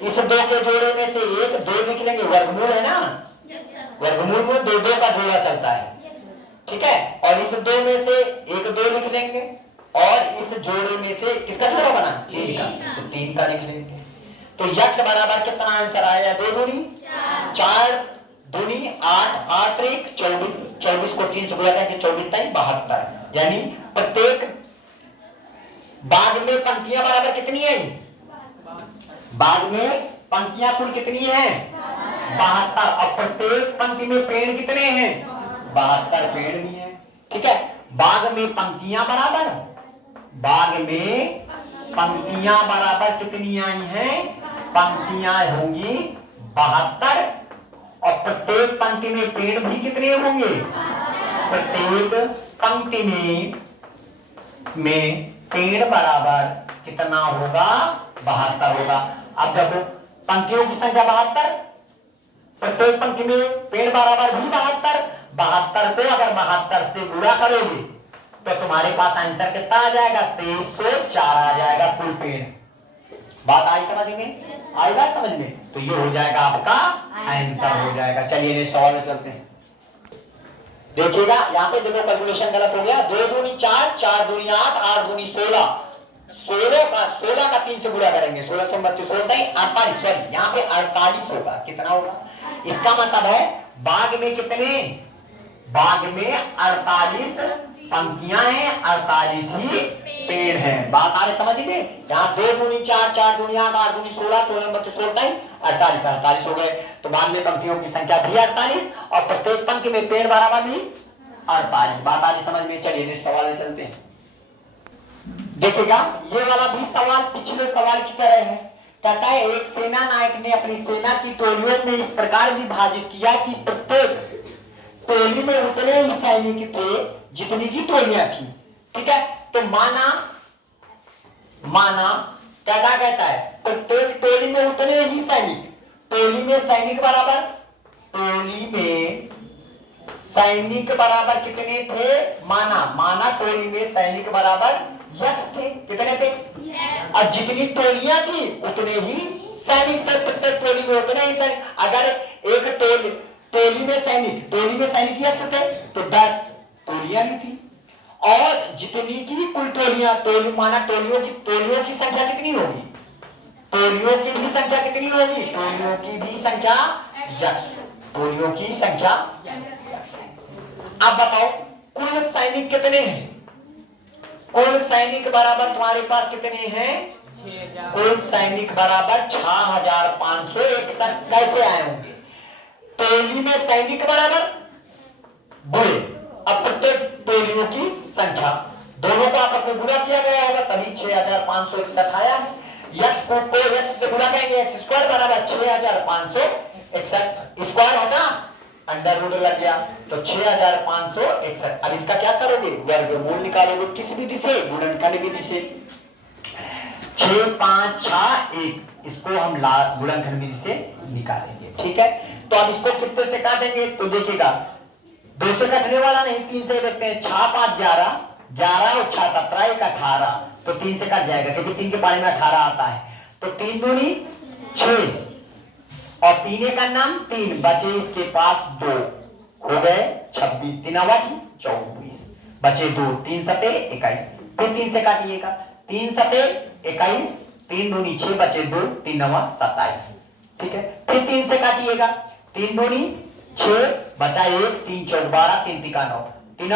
इस 2 के जोड़े में से एक 2 लिख लेंगे, वर्गमूल है ना, वर्गमूल में 2 2 का जोड़ा चलता है, ठीक है, और इस 2 में से एक 2 लिख लेंगे, और इस जोड़े में से किसका जोड़ा बना? 3 का, तो 3 का लिख लेंगे। तो यक्स बराबर कितना आंसर आया? 2 दूनी 4 दूनी 8 8 1 24, 24 को 3 से गुणा करके 24 तक 72, यानी प्रत्येक भाग में पंक्तियां बराबर कितनी है? भाग में पंक्तियां कुल कितनी है? 72, और प्रत्येक पंक्ति में पेड़ कितने हैं? 72 पेड़ भी हैं, ठीक है। भाग में पंक्तियां बराबर, भाग में पंक्तियां बराबर कितनी आई हैं? पंक्तियां होंगी 72, और प्रत्येक पंक्ति में पेड़ भी कितने होंगे? प्रत्येक पंक्ति में पेड़ बराबर कितना होगा? 72 होगा। अब देखो, पंक्तियों की संख्या 72, प्रत्येक पंक्ति में पेड़ बराबर भी 72, 72 को अगर 72 से गुणा करोगे तो तुम्हारे पास आंसर कितना आ जाएगा? 2304 आ जाएगा कुल पेड़। बात आई समझ में? आई बात समझ में? तो ये हो जाएगा आपका आंसर हो जाएगा। चलिए नेक्स्ट सवाल में चलते हैं। देखिएगा यहाँ पे देखो कैलकुलेशन गलत हो गया, 2 दूनी 4 4 दूनी 8 8 दूनी 16, 16 का 3 से गुणा करेंगे, 16 से 32 48, सॉरी यहाँ पे 48 होगा। कितना होगा? इसका मतलब है बाग में कितने? बाग में 48 पंक्तियां हैं, 48 ही पेड़ हैं। बात आ रही समझ में? यहाँ 2 दूनी 4 4 दूनी 8 8 दूनी 16 16 32 48 48 हो गए। तो बाद में पंक्तियों की संख्या भी 48, और प्रत्येक पंक्ति में पेड़ बराबर भी 48। बात आ रही समझ में? चलिए नेक्स्ट सवाल में चलते हैं। देखिएगा ये वाला भी सवाल पिछले सवाल की तरह है। कहता है एक सेना नायक ने अपनी सेना की टोलियों में इस प्रकार विभाजित किया कि प्रत्येक टोली में उतने ही सैनिक थे जितनी की टोलियां थी, ठीक है। तो माना क्या कहता है? प्रत्येक टोली में उतने ही सैनिक, टोली में सैनिक बराबर, टोली में सैनिक बराबर कितने थे? माना टोली में सैनिक बराबर यक्ष थे। कितने थे? और जितनी टोलियां थी उतने ही सैनिक थे। प्रत्येक टोली में उतने ही सैनिक। अगर एक टोली में सैनिक यक्ष थे तो 10 टोलियां भी थी। और जितनी की कुल टोली माना टोलियों की संख्या कितनी होगी? टोलियों की भी संख्या कितनी होगी? टोलियों की भी संख्या यक्ष। टोलियों की संख्या यक्ष। अब बताओ कुल सैनिक कितने हैं? कुल सैनिक बराबर तुम्हारे पास कितने हैं? कुल सैनिक बराबर 6561। कैसे आए होंगे? टोली में सैनिक बराबर गुणे अब प्रत्येक टोलियों की संख्या, दोनों का आपस में गुणा किया गया होगा तभी 6561 आया है। यक्ष को यक्ष से गुणा करेंगे, एक्स स्क्वायर बराबर 6561। स्क्वायर होगा अंडर रूट लग गया तो 6561। अब इसका क्या करोगे? वर्गमूल निकालोगे। किस विधि से? गुणनखंड विधि से। 6 5 6 1 इसको हम गुणनखंड विधि से निकालेंगे। ठीक है, तो अब इसको कितने से काटेंगे? तो देखिएगा 2 से कटने वाला नहीं, 3 से देखते हैं। 6 5 11, 11 और 6 17 1 18, तो 3 से कट जाएगा क्योंकि 3 के बारे में 18 आता है। तो 3 दूनी 6 और 3 का नाम 3 बचे इसके पास 2 हो गए 26, 3 24 बचे 2, 3 सते 21। फिर 3 से काटिएगा, 3 सते 21, 3 दूनी 6 बचे 2, 3 27। ठीक है, फिर 3 से काटिएगा, 3 दूनी 6 बचा 1, 3 चौक 12, 3 तिका 9, 3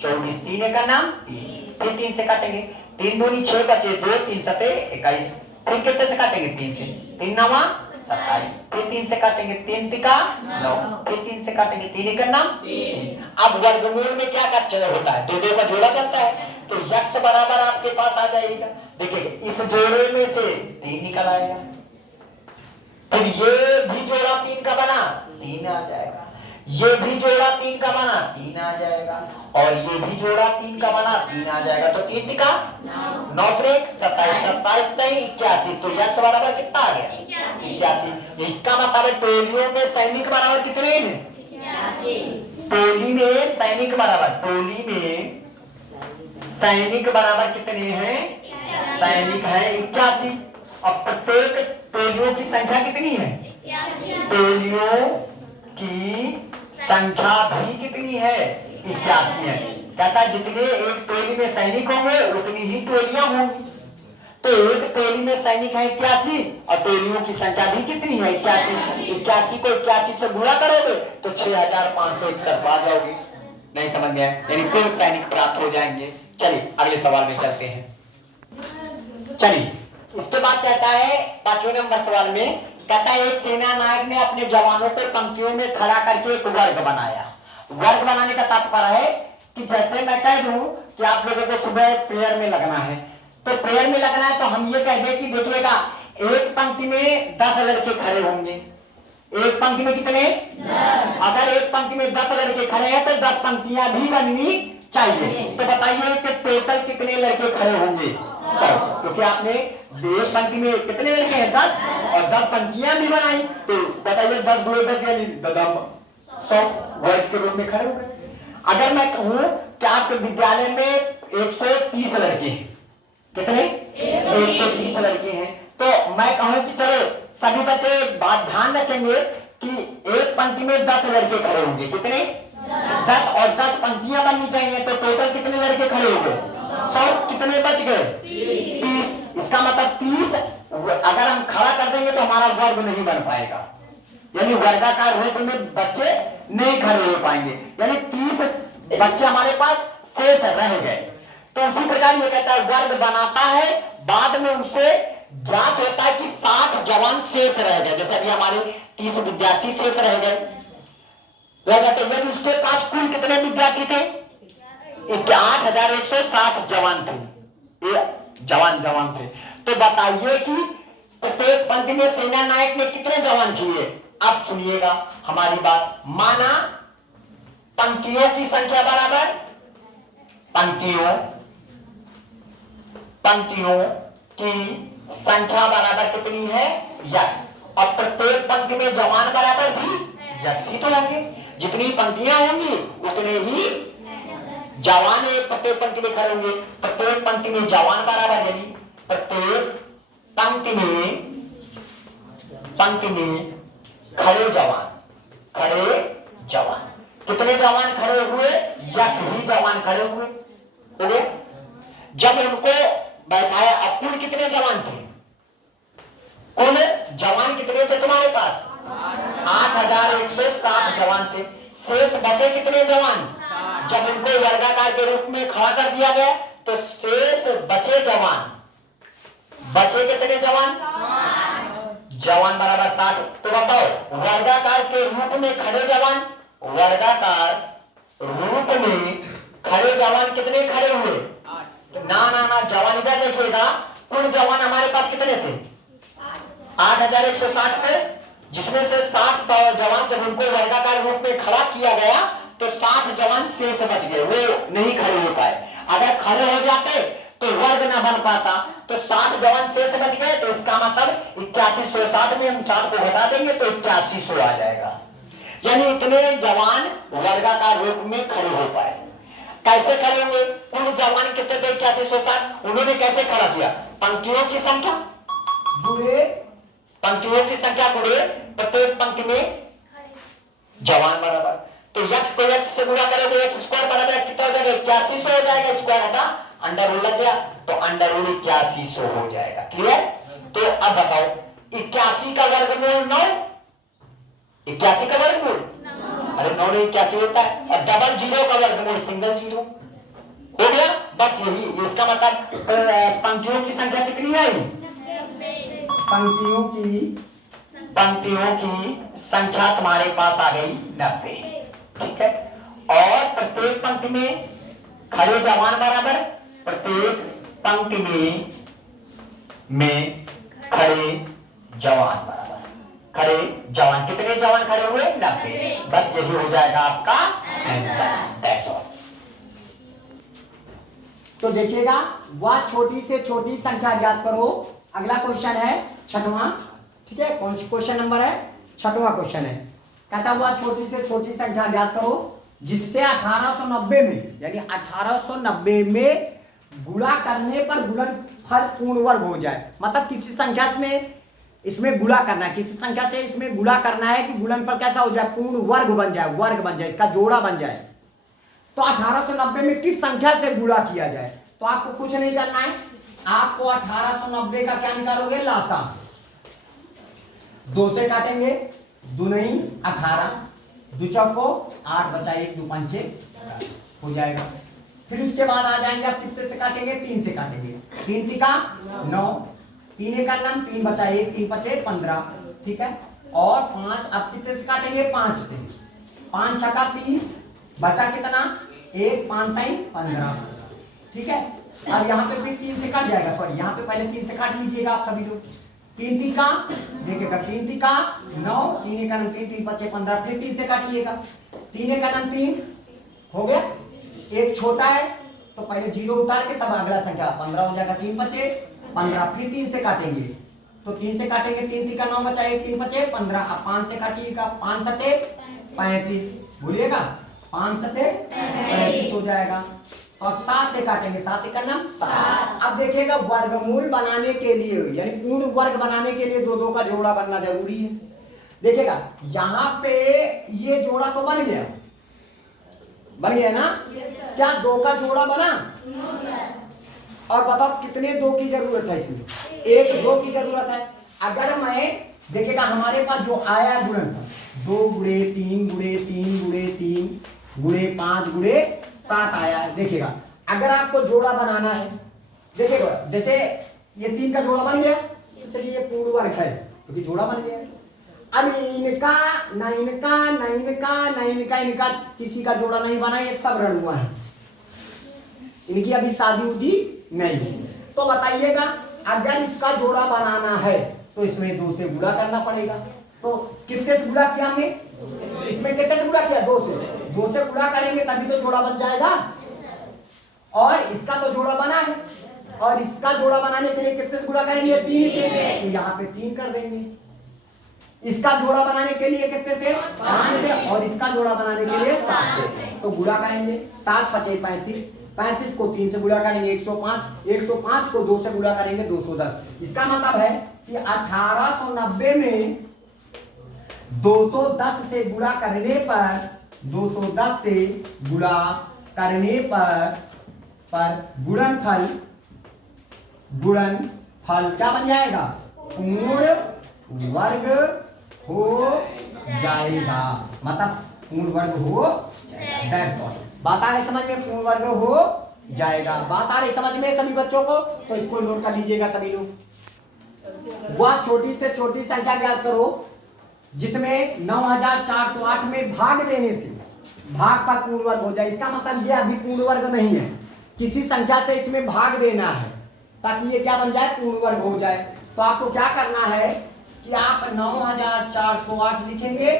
24, 3 का नाम 3। फिर 3 से काटेंगे, 3 दूनी 6 बचे 2, 3 सते 21। फिर कितने से काटेंगे? 3 से, 3 9 27। फिर 3 से काटेंगे, 3 तिका 9। फिर 3 से काटेंगे, 3 का नाम 3। अब वर्गमूल में क्या होता है? 2 का जोड़ा चलता है तो यक्ष बराबर आपके पास आ जाएगा। देखिए इस जोड़े में से 3 निकल आएगा, फिर ये भी जोड़ा 3 का बना 3 आ जाएगा, ये भी जोड़ा 3 का बना 3 आ जाएगा, और ये भी जोड़ा 3 का बना 3 आ जाएगा। तो 3 तिका 9 3 27, 27 नहीं 81। तो यक्ष बराबर कितना आ गया? 81। इसका मतलब टोलियों में सैनिक बराबर कितने हैं? 81। टोली में सैनिक कितने हैं? सैनिक है 81। अब प्रत्येक टोलियों की संख्या कितनी है? टोलियों की संख्या भी कितनी है? 81 है। कहता है जितने एक टोली में सैनिक होंगे उतनी ही टोलियां होंगी। तो एक टोली में सैनिक है 81 और टोलियों की संख्या भी कितनी है? 81। 81 को 81 से गुणा करोगे तो 6561 आ जाओगे। नहीं समझ गए? यानी कुल सैनिक प्राप्त हो जाएंगे। चलिए अगले सवाल में चलते हैं। चलिए इसके बाद कहता है 5वें नंबर सवाल में, कहता है एक सेना नायक ने अपने जवानों को पंक्तियों में खड़ा करके एक वर्ग बनाया। वर्ग बनाने का तात्पर्य है कि जैसे मैं कह दूं कि आप लोगों को सुबह प्रेयर में लगना है, तो प्रेयर में लगना है तो हम ये कह दें कि देखिएगा एक पंक्ति में 10 लड़के खड़े होंगे। एक पंक्ति में कितने? 10। अगर एक पंक्ति में 10 लड़के खड़े हैं तो 10 पंक्तियां भी बननी चाहिए। तो बताइए कि टोटल कितने लड़के खड़े होंगे? 100। क्योंकि आपने एक पंक्ति में कितने लड़के हैं? 10 और 10 पंक्तियां भी बनाई, तो बताइए 10 2 10 यानी 100 वर्ग के रूप में खड़े हो गए। अगर मैं कहूं कि आपके विद्यालय में 130 लड़के हैं, कितने? 130 लड़के हैं, तो मैं कहूं कि चलो सभी बच्चे बात ध्यान रखेंगे कि एक पंक्ति में 10 लड़के खड़े होंगे। कितने? 10 और 10 पंक्तियां बननी चाहिए, तो टोटल कितने लड़के खड़े होंगे? 100। कितने बच गए? 30। इसका मतलब 30 अगर हम खड़ा कर देंगे तो हमारा वर्ग नहीं बन पाएगा, यानी वर्गाकार रूप में बच्चे नहीं खड़े हो पाएंगे, यानी 30 बच्चे हमारे पास शेष रह गए। तो उसी प्रकार ये कहता है वर्ग बनाता है, बाद में उसे ज्ञात होता है कि 60 जवान शेष रह गए। जैसे अभी हमारे 30 विद्यार्थी शेष रह गए, तो यदि उसके पास कुल कितने विद्यार्थी थे? 8160 जवान थे, ये जवान थे। तो बताइए कि प्रत्येक पंक्ति में सेना नायक ने कितने जवान किए? अब सुनिएगा हमारी बात। माना पंक्तियों की संख्या बराबर पंक्तियों की संख्या बराबर कितनी है? यक्ष। और प्रत्येक पंक्ति में जवान बराबर भी यक्ष ही तो होंगे। जितनी पंक्तियां होंगी उतने ही जवान है प्रत्येक पंक्ति में खड़े होंगे, प्रत्येक पंक्ति में जवान बराबर, यानी प्रत्येक पंक्ति में खड़े जवान, खड़े जवान। कितने जवान खड़े हुए? यक्ष ही जवान खड़े हुए। हो गया। जब उनको बैठाया, अब कुल कितने जवान थे? कुल जवान कितने थे तुम्हारे पास? 8160 जवान थे। शेष बचे कितने जवान? जब इनको वर्गाकार के रूप में खड़ा कर दिया गया तो शेष बचे जवान, बचे कितने जवान? जवान बराबर 60। तो बताओ वर्गाकार के रूप में खड़े जवान, वर्गाकार रूप में खड़े जवान कितने खड़े हुए? ना ना ना, जवान इधर देखिएगा। कुल जवान हमारे पास कितने थे? 8160 थे, जिसमें से 60 जवान जब उनको वर्गाकार रूप में खड़ा किया गया तो 60 जवान शेष बच गए, वो नहीं खड़े हो पाए। अगर खड़े हो जाते तो वर्ग ना बन पाता, तो 60 जवान शेष बच गए। तो इसका मतलब 8160 में हम 4 को घटा देंगे तो 8100 आ जाएगा। यानी इतने जवान वर्गाकार रूप में खड़े हो पाए। कैसे खड़े हुए? कुल जवान कितने थे? 8160। उन्होंने कैसे खड़ा किया? पंक्तियों की संख्या गुणे, पंक्तियों की संख्या गुणे प्रत्येक पंक्ति में जवान बराबर। तो यक्ष को यक्ष से गुणा करोगे, एक्स स्क्वायर बराबर कितना हो जाएगा? 8100 हो जाएगा। स्क्वायर हटा, अंडर रूट लग गया तो अंडर रूट 8100 हो जाएगा। क्लियर? तो अब बताओ 81 का वर्गमूल 9, 81 का वर्गमूल, अरे 9 नहीं 81 होता है। और डबल जीरो का वर्गमूल सिंगल जीरो हो गया। बस यही, इसका मतलब पंक्तियों की संख्या कितनी है? पंक्तियों की संख्या तुम्हारे पास आ गई 90। ठीक है। और प्रत्येक पंक्ति में खड़े जवान बराबर, प्रत्येक पंक्ति में खड़े जवान बराबर, खड़े जवान कितने जवान खड़े हुए? 90। बस यही हो जाएगा आपका आंसर। तो देखिएगा, वह छोटी से छोटी संख्या ज्ञात करो। अगला क्वेश्चन है 6वां। ठीक है, कौन सी क्वेश्चन नंबर है? 6वां क्वेश्चन है। कहता हुआ छोटी से छोटी संख्या ज्ञात करो जिससे 1890 में, यानी 1890 में गुणा करने पर गुणनफल पूर्ण वर्ग हो जाए। मतलब किसी संख्या में इसमें गुणा करना है, किसी संख्या से इसमें गुणा करना है कि गुणनफल कैसा हो जाए? पूर्ण वर्ग बन जाए, वर्ग बन जाए, इसका जोड़ा बन जाए। तो 1890 में किस संख्या से गुणा किया जाए? तो आपको कुछ नहीं करना है, आपको 1890 का क्या निकालोगे? लासा। 2 से काटेंगे, 2 नहीं 18, 2 चौको 8 बचा 1, 2 पंचे हो जाएगा। फिर उसके बाद आ जाएंगे, आप कितने से काटेंगे? 3 से काटेंगे। 3 तिका 9, 3 एक नम 3 बचा 1, 3 पचे 15। ठीक है। और 5 अब कितने से काटेंगे? 5 से। 5 छक्का 30, बचा कितना? 1, 5 टाइम 15। ठीक है। अब यहाँ पे भी 3 से काट जाएगा, सॉरी यहाँ पे पहले 3 से काट लीजिएगा आप सभी लोग। 3 तिका देखिएगा, 3 तिका 9, 3 एक नम 3, 3 पचे 15। फिर 3 से काटिएगा, 3 एक नम 3 हो गया। एक छोटा है तो पहले 0 उतार के तब अगला संख्या 15 हो जाएगा। 3 पचे 15। फिर 3 से काटेंगे, तो 3 से काटेंगे, 3 तिका 9 बचा 1, 3 पचे 15। अब 5 से काटिएगा, 5 सते 35, भूलिएगा 5 सते 35 हो जाएगा। और 7 से काटेंगे, 7 एक नम 7। अब देखिएगा वर्गमूल बनाने के लिए, यानी पूर्ण वर्ग बनाने के लिए 2 का जोड़ा बनना जरूरी है। देखिएगा यहाँ पे ये जोड़ा तो बन गया, बन गया ना? क्या 2 का जोड़ा बना? और बताओ कितने 2 की जरूरत है इसमें? 1 2 की जरूरत है। अगर मैं देखिएगा हमारे पास जो आया गुणनफल 2 गुणे 3 गुणे 3 गुणे 3 गुणे 5 गुणे 7 आया है। देखिएगा अगर आपको जोड़ा बनाना है, देखिएगा जैसे ये 3 का जोड़ा बन गया, चलिए ये पूर्ण वर्ग है क्योंकि जोड़ा बन गया। अब इनका न इनका न इनका न इनका इनका किसी का जोड़ा नहीं बना, ये सब रणुआ है, इनकी अभी शादी उदी नहीं। तो बताइएगा अगर इसका जोड़ा बनाना है तो इसमें 2 से गुणा करना पड़ेगा। तो कितने से गुणा किया हमने? इसमें कितने से गुणा किया? 2 से। 2 से गुणा करेंगे तभी तो जोड़ा बन जाएगा। और इसका तो जोड़ा बना है, और इसका जोड़ा बनाने के लिए कितने से गुणा करेंगे? 3 से। तो यहाँ पे 3 कर देंगे। इसका जोड़ा बनाने के लिए कितने से 5 से, और इसका जोड़ा बनाने के लिए 7 से। तो गुणा करेंगे 7 5 35, 35 को 3 से गुणा करेंगे 105, 105 को 2 से गुणा करेंगे 210। इसका मतलब है कि 1890 में 210 से गुणा करने पर, 210 से गुणा करने पर गुणनफल क्या बन जाएगा? पूर्ण वर्ग हो जाएगा। मतलब पूर्ण वर्ग हो जाएगा। बात आ रही समझ में? पूर्ण वर्ग हो जाएगा। बात आ रही समझ में सभी बच्चों को? तो इसको नोट कर लीजिएगा सभी लोग। वह छोटी से छोटी संख्या ज्ञात करो जिसमें 9408 में भाग देने से भाग पर पूर्ण वर्ग हो जाए। इसका मतलब ये अभी पूर्ण वर्ग नहीं है, किसी संख्या से इसमें भाग देना है ताकि ये क्या बन जाए? पूर्ण वर्ग हो जाए। तो आपको क्या करना है कि आप 9408 लिखेंगे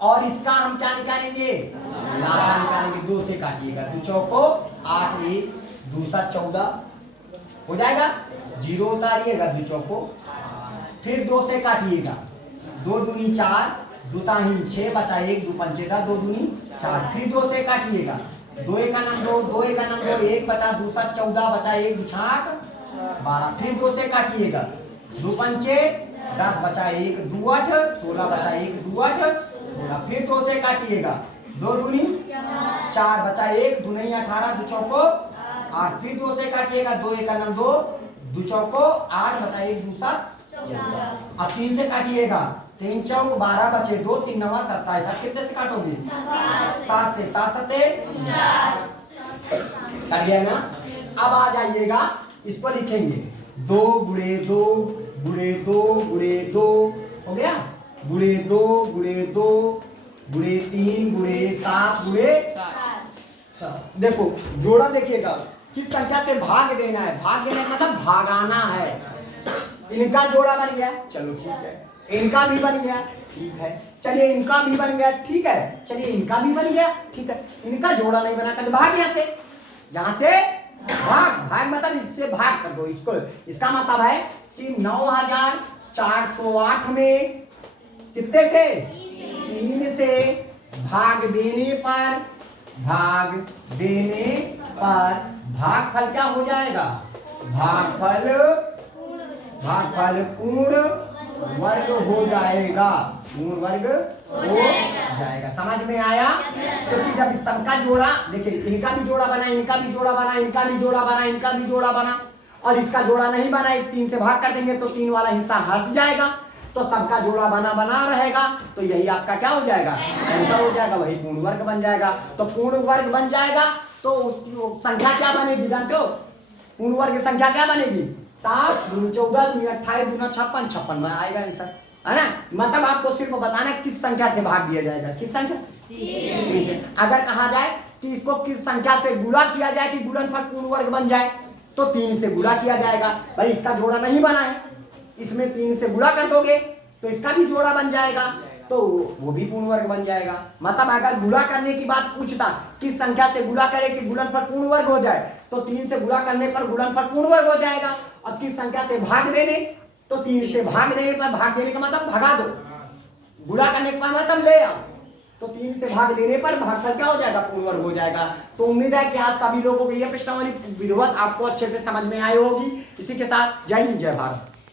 और इसका हम क्या निकालेंगे? लासा निकालेंगे। 2 से काटिएगा, 2 चौको 8, 1 2 7 14 हो जाएगा। 0 उतारिएगा, 2 चौको, फिर 2 से काटिएगा, 2 दूनी 4, 2 ताहीन 6 बचा 1, 2 पंचे 2 दूनी 4, फिर 2 से काटिएगा, 2 एक 2, 2 एक 2, 1 बचा 2 7 14 बचा 1 2 छाक 12, फिर 2 से काटिएगा, 2 पंचे 10 बचा 1 2 8, 16 बचा 1 2 8 16, फिर 2 से काटिएगा, 2 दूनी 4 बचा 1 2 नहीं 18, 2 चौको 8, फिर 2 से काटिएगा, 2 एक 2, 2 चौको 8 बचा 1 2 7 14। अब 3 से काटिएगा, 3 चौक 12 बचे 2 3 9 27। आप कितने से काटोगे? 7 से, 7 7 कर दिया ना। अब आ जाइएगा, इसको लिखेंगे 2 गुणे 2 गुणे 2 गुणे 2 हो गया, गुणे 2 गुणे 2 गुणे 3 गुणे 7 गुणे 7। देखो जोड़ा देखिएगा, किस संख्या से भाग देना है? भाग देना मतलब भागाना है। इनका जोड़ा बन गया, चलो ठीक है। इनका भी बन गया, ठीक है। चलिए इनका भी बन गया, ठीक है। चलिए इनका भी बन गया, ठीक है। इनका जोड़ा नहीं बना, तो भाग यहाँ से, यहाँ से भाग। भाग मतलब इससे भाग कर दो इसको। इसका मतलब है कि 9408 में कितने से? 3 से भाग देने पर भागफल क्या हो जाएगा? भागफल पूर्ण वर्ग हो जाएगा। पूर्ण वर्ग हो जाएगा। समझ में आया? क्योंकि जब इस सब का जोड़ा, देखिए इनका भी जोड़ा बना, इनका भी जोड़ा बना, इनका भी जोड़ा बना, इनका भी जोड़ा बना, और इसका जोड़ा नहीं बना, 3 से भाग कर देंगे तो 3 वाला हिस्सा हट जाएगा, तो सबका जोड़ा बना रहेगा। तो यही आपका क्या हो जाएगा? आंसर हो जाएगा, वही पूर्ण वर्ग बन जाएगा। तो पूर्ण वर्ग बन जाएगा तो उसकी संख्या क्या बनेगी जानते हो? पूर्ण वर्ग संख्या क्या बनेगी? 7 दूनी 14 दूनी 28 दूना 56, 56 में आएगा आंसर, है ना। मतलब आपको सिर्फ बताना है किस संख्या से भाग दिया जाएगा। किस संख्या से? 3 से। अगर कहा जाए कि इसको किस संख्या से गुणा किया जाए कि गुणनफल पूर्ण वर्ग बन जाए, तो 3 से गुणा किया जाएगा। भाई इसका जोड़ा नहीं बना है, इसमें 3 से गुणा कर दोगे तो इसका भी जोड़ा बन जाएगा, तो वो भी पूर्ण वर्ग बन जाएगा। मतलब अगर गुणा करने की बात पूछता किस संख्या से गुणा करे कि गुणनफल पूर्ण वर्ग हो जाए, तो 3 से गुणा करने पर गुणनफल पूर्ण वर्ग हो जाएगा। और किस संख्या से भाग देने, तो 3 से भाग देने पर, भाग देने का मतलब भगा दो, गुणा करने का मतलब ले आओ, तो 3 से भाग देने पर भागफल क्या हो जाएगा? पूर्ण वर्ग हो जाएगा। तो उम्मीद है कि आज सभी लोगों को यह प्रश्नावली विधिवत आपको अच्छे से समझ में आई होगी। इसी के साथ जय हिंद जय भारत।